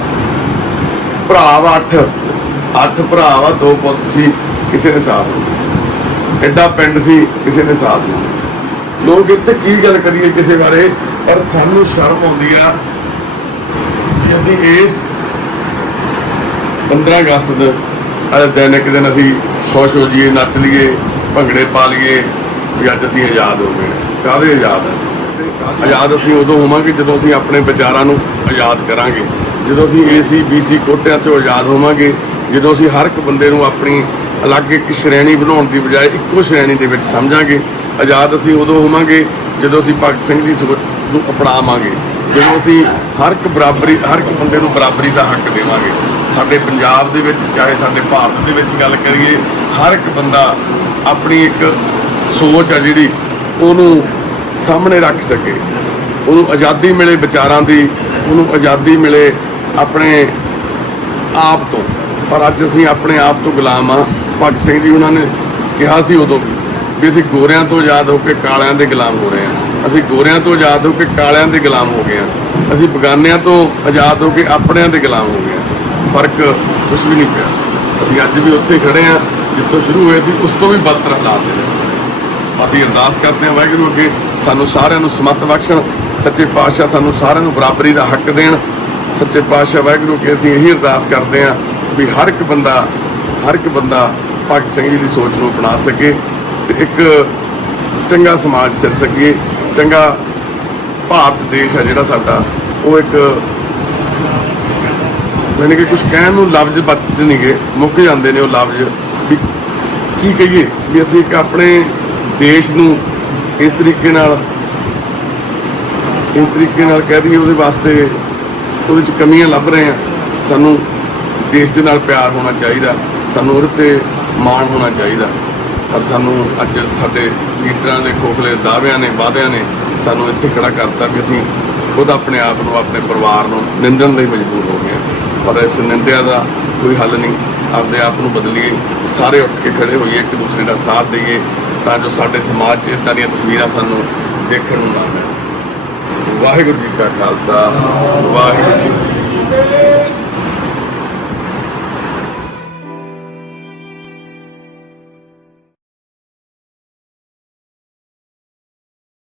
ਭਰਾ ਵਾ 8 ਭਰਾ ਵਾ, 2 ਪੁੱਤ ਸੀ, ਕਿਸੇ ਨੇ ਸਾਥ ਨਹੀਂ। ਐਡਾ ਪਿੰਡ ਸੀ, ਕਿਸੇ ਨੇ ਸਾਥ ਨਹੀਂ। ਲੋਕ ਇੱਥੇ ਕੀ ਗੱਲ ਕਰੀਏ ਕਿਸੇ ਬਾਰੇ, ਪਰ ਸਾਨੂੰ ਸ਼ਰਮ ਆਉਂਦੀ ਆ ਕਿ ਅਸੀਂ ਇਸ 15 ਅਗਸਤ ਦੇ ਦਿਨ ਇੱਕ ਦਿਨ ਅਸੀਂ ਖੁਸ਼ ਹੋ ਜਾਈਏ, ਨੱਚ ਲਈਏ, ਭੰਗੜੇ ਪਾ ਲਈਏ ਵੀ ਅੱਜ ਅਸੀਂ ਆਜ਼ਾਦ ਹੋ ਗਏ। ਕਾਹਦੇ ਆਜ਼ਾਦ ਆ? ਆਜ਼ਾਦ ਅਸੀਂ ਉਦੋਂ ਹੋਵਾਂਗੇ ਜਦੋਂ ਅਸੀਂ ਆਪਣੇ ਵਿਚਾਰਾਂ ਨੂੰ ਆਜ਼ਾਦ ਕਰਾਂਗੇ, ਜਦੋਂ ਅਸੀਂ AC BC ਕੋਟਿਆਂ ਤੋਂ ਆਜ਼ਾਦ ਹੋਵਾਂਗੇ, ਜਦੋਂ ਅਸੀਂ ਹਰ ਇੱਕ ਬੰਦੇ ਨੂੰ ਆਪਣੀ ਅਲੱਗ ਇੱਕ ਸ਼੍ਰੇਣੀ ਬਣਾਉਣ ਦੀ ਬਜਾਏ ਇੱਕੋ ਸ਼੍ਰੇਣੀ ਦੇ ਵਿੱਚ ਸਮਝਾਂਗੇ। ਆਜ਼ਾਦ ਅਸੀਂ ਉਦੋਂ ਹੋਵਾਂਗੇ ਜਦੋਂ ਅਸੀਂ ਭਗਤ ਸਿੰਘ ਜੀ ਨੂੰ ਅਪਣਾਵਾਂਗੇ, ਜਦੋਂ ਅਸੀਂ ਹਰ ਇੱਕ ਬਰਾਬਰੀ, ਹਰ ਇੱਕ ਬੰਦੇ ਨੂੰ ਬਰਾਬਰੀ ਦਾ ਹੱਕ ਦੇਵਾਂਗੇ। ਸਾਡੇ ਪੰਜਾਬ ਦੇ ਵਿੱਚ, ਚਾਹੇ ਸਾਡੇ ਭਾਰਤ ਦੇ ਵਿੱਚ ਗੱਲ ਕਰੀਏ, ਹਰ ਇੱਕ ਬੰਦਾ ਆਪਣੀ ਇੱਕ ਸੋਚ ਆ ਜਿਹੜੀ ਉਹਨੂੰ ਸਾਹਮਣੇ ਰੱਖ ਸਕੇ, ਉਹਨੂੰ ਆਜ਼ਾਦੀ ਮਿਲੇ ਵਿਚਾਰਾਂ ਦੀ, ਉਹਨੂੰ ਆਜ਼ਾਦੀ ਮਿਲੇ ਆਪਣੇ ਆਪ ਤੋਂ। ਪਰ ਅੱਜ ਅਸੀਂ ਆਪਣੇ ਆਪ ਤੋਂ ਗੁਲਾਮ ਆ। ਭਗਤ ਸਿੰਘ ਜੀ ਉਹਨਾਂ ਨੇ ਕਿਹਾ ਸੀ ਉਦੋਂ ਵੀ ਅਸੀਂ ਗੋਰਿਆਂ ਤੋਂ ਆਜ਼ਾਦ ਹੋ ਕੇ ਕਾਲਿਆਂ ਦੇ ਗੁਲਾਮ ਹੋ ਰਹੇ ਹਾਂ, ਅਸੀਂ ਗੋਰਿਆਂ ਤੋਂ ਆਜ਼ਾਦ ਹੋ ਕੇ ਕਾਲਿਆਂ ਦੇ ਗੁਲਾਮ ਹੋ ਗਏ ਹਾਂ, ਅਸੀਂ ਬਗਾਨਿਆਂ ਤੋਂ ਆਜ਼ਾਦ ਹੋ ਕੇ ਆਪਣਿਆਂ ਦੇ ਗੁਲਾਮ ਹੋ ਗਏ ਹਾਂ। ਫਰਕ ਕੁਛ ਵੀ ਨਹੀਂ ਪਿਆ। ਅਸੀਂ ਅੱਜ ਵੀ ਉੱਥੇ ਖੜੇ ਹਾਂ ਜਿੱਥੋਂ ਸ਼ੁਰੂ ਹੋਏ ਸੀ, ਉਸ ਤੋਂ ਵੀ ਬਦਤਰ ਹਾਲਾਤ ਦੇ ਵਿੱਚ। ਅਸੀਂ ਅਰਦਾਸ ਕਰਦੇ ਹਾਂ ਵਾਹਿਗੁਰੂ ਅੱਗੇ ਸਾਨੂੰ ਸਾਰਿਆਂ ਨੂੰ ਸਮੱਤ ਬਖਸ਼ਣ, ਸੱਚੇ ਪਾਤਸ਼ਾਹ ਸਾਨੂੰ ਸਾਰਿਆਂ ਨੂੰ ਬਰਾਬਰੀ ਦਾ ਹੱਕ ਦੇਣ। ਸੱਚੇ ਪਾਤਸ਼ਾਹ ਵਾਹਿਗੁਰੂ ਅੱਗੇ ਅਸੀਂ ਇਹੀ ਅਰਦਾਸ ਕਰਦੇ ਹਾਂ ਵੀ ਹਰ ਇੱਕ ਬੰਦਾ ਭਗਤ ਸਿੰਘ ਜੀ ਦੀ ਸੋਚ ਨੂੰ ਅਪਣਾ ਸਕੇ ਤੇ ਇੱਕ ਚੰਗਾ ਸਮਾਜ ਸਿਰ ਸਕੀਏ। ਚੰਗਾ ਭਾਰਤ ਦੇਸ਼ ਹੈ ਜਿਹੜਾ ਸਾਡਾ, ਉਹ ਇੱਕ ਯਾਨੀ ਕਿ ਕੁਝ ਕਹਿਣ ਨੂੰ ਲਫ਼ਜ਼ ਬਚ ਨਹੀਂ ਗਏ, ਮੁੱਕ ਜਾਂਦੇ ਨੇ ਉਹ ਲਫ਼ਜ਼ ਵੀ ਕੀ ਕਹੀਏ, ਵੀ ਅਸੀਂ ਇੱਕ ਆਪਣੇ ਦੇਸ਼ ਨੂੰ ਇਸ ਤਰੀਕੇ ਨਾਲ ਕਹਿ ਦਈਏ, ਉਹਦੇ ਵਾਸਤੇ ਉਹਦੇ 'ਚ ਕਮੀਆਂ ਲੱਭ ਰਹੇ ਹਾਂ। ਸਾਨੂੰ ਦੇਸ਼ ਦੇ ਨਾਲ ਪਿਆਰ ਹੋਣਾ ਚਾਹੀਦਾ, ਸਾਨੂੰ ਉਹਦੇ 'ਤੇ ਮਾਣ ਹੋਣਾ ਚਾਹੀਦਾ। ਪਰ ਸਾਨੂੰ ਅੱਜ ਸਾਡੇ ਲੀਡਰਾਂ ਦੇ ਖੋਖਲੇ ਦਾਅਵਿਆਂ ਨੇ, ਵਾਅਦਿਆਂ ਨੇ ਸਾਨੂੰ ਇੱਥੇ ਖੜਾ ਕਰਤਾ ਵੀ ਅਸੀਂ ਖੁਦ ਆਪਣੇ ਆਪ ਨੂੰ ਆਪਣੇ ਪਰਿਵਾਰ ਨੂੰ ਨਿੰਦਣ ਲਈ ਮਜਬੂਰ ਹੋ ਗਏ ਹਾਂ। ਪਰ ਇਸ ਨਿੰਦਿਆ ਦਾ ਕੋਈ ਹੱਲ ਨਹੀਂ, ਆਪਦੇ ਆਪ ਨੂੰ ਬਦਲੀਏ, ਸਾਰੇ ਉੱਠ ਕੇ ਖੜੇ ਹੋਈਏ, ਇੱਕ ਦੂਸਰੇ ਦਾ ਸਾਥ ਦਈਏ ਤਾਂ ਜੋ ਸਾਡੇ ਸਮਾਜ 'ਚ ਇੱਦਾਂ ਦੀਆਂ ਤਸਵੀਰਾਂ ਸਾਨੂੰ ਦੇਖਣ ਨੂੰ ਨਾ ਮਿਲਣ। ਵਾਹਿਗੁਰੂ ਜੀ ਕਾ ਖਾਲਸਾ, ਵਾਹਿਗੁਰੂ ਜੀ ਕੀ ਫਤਿਹ।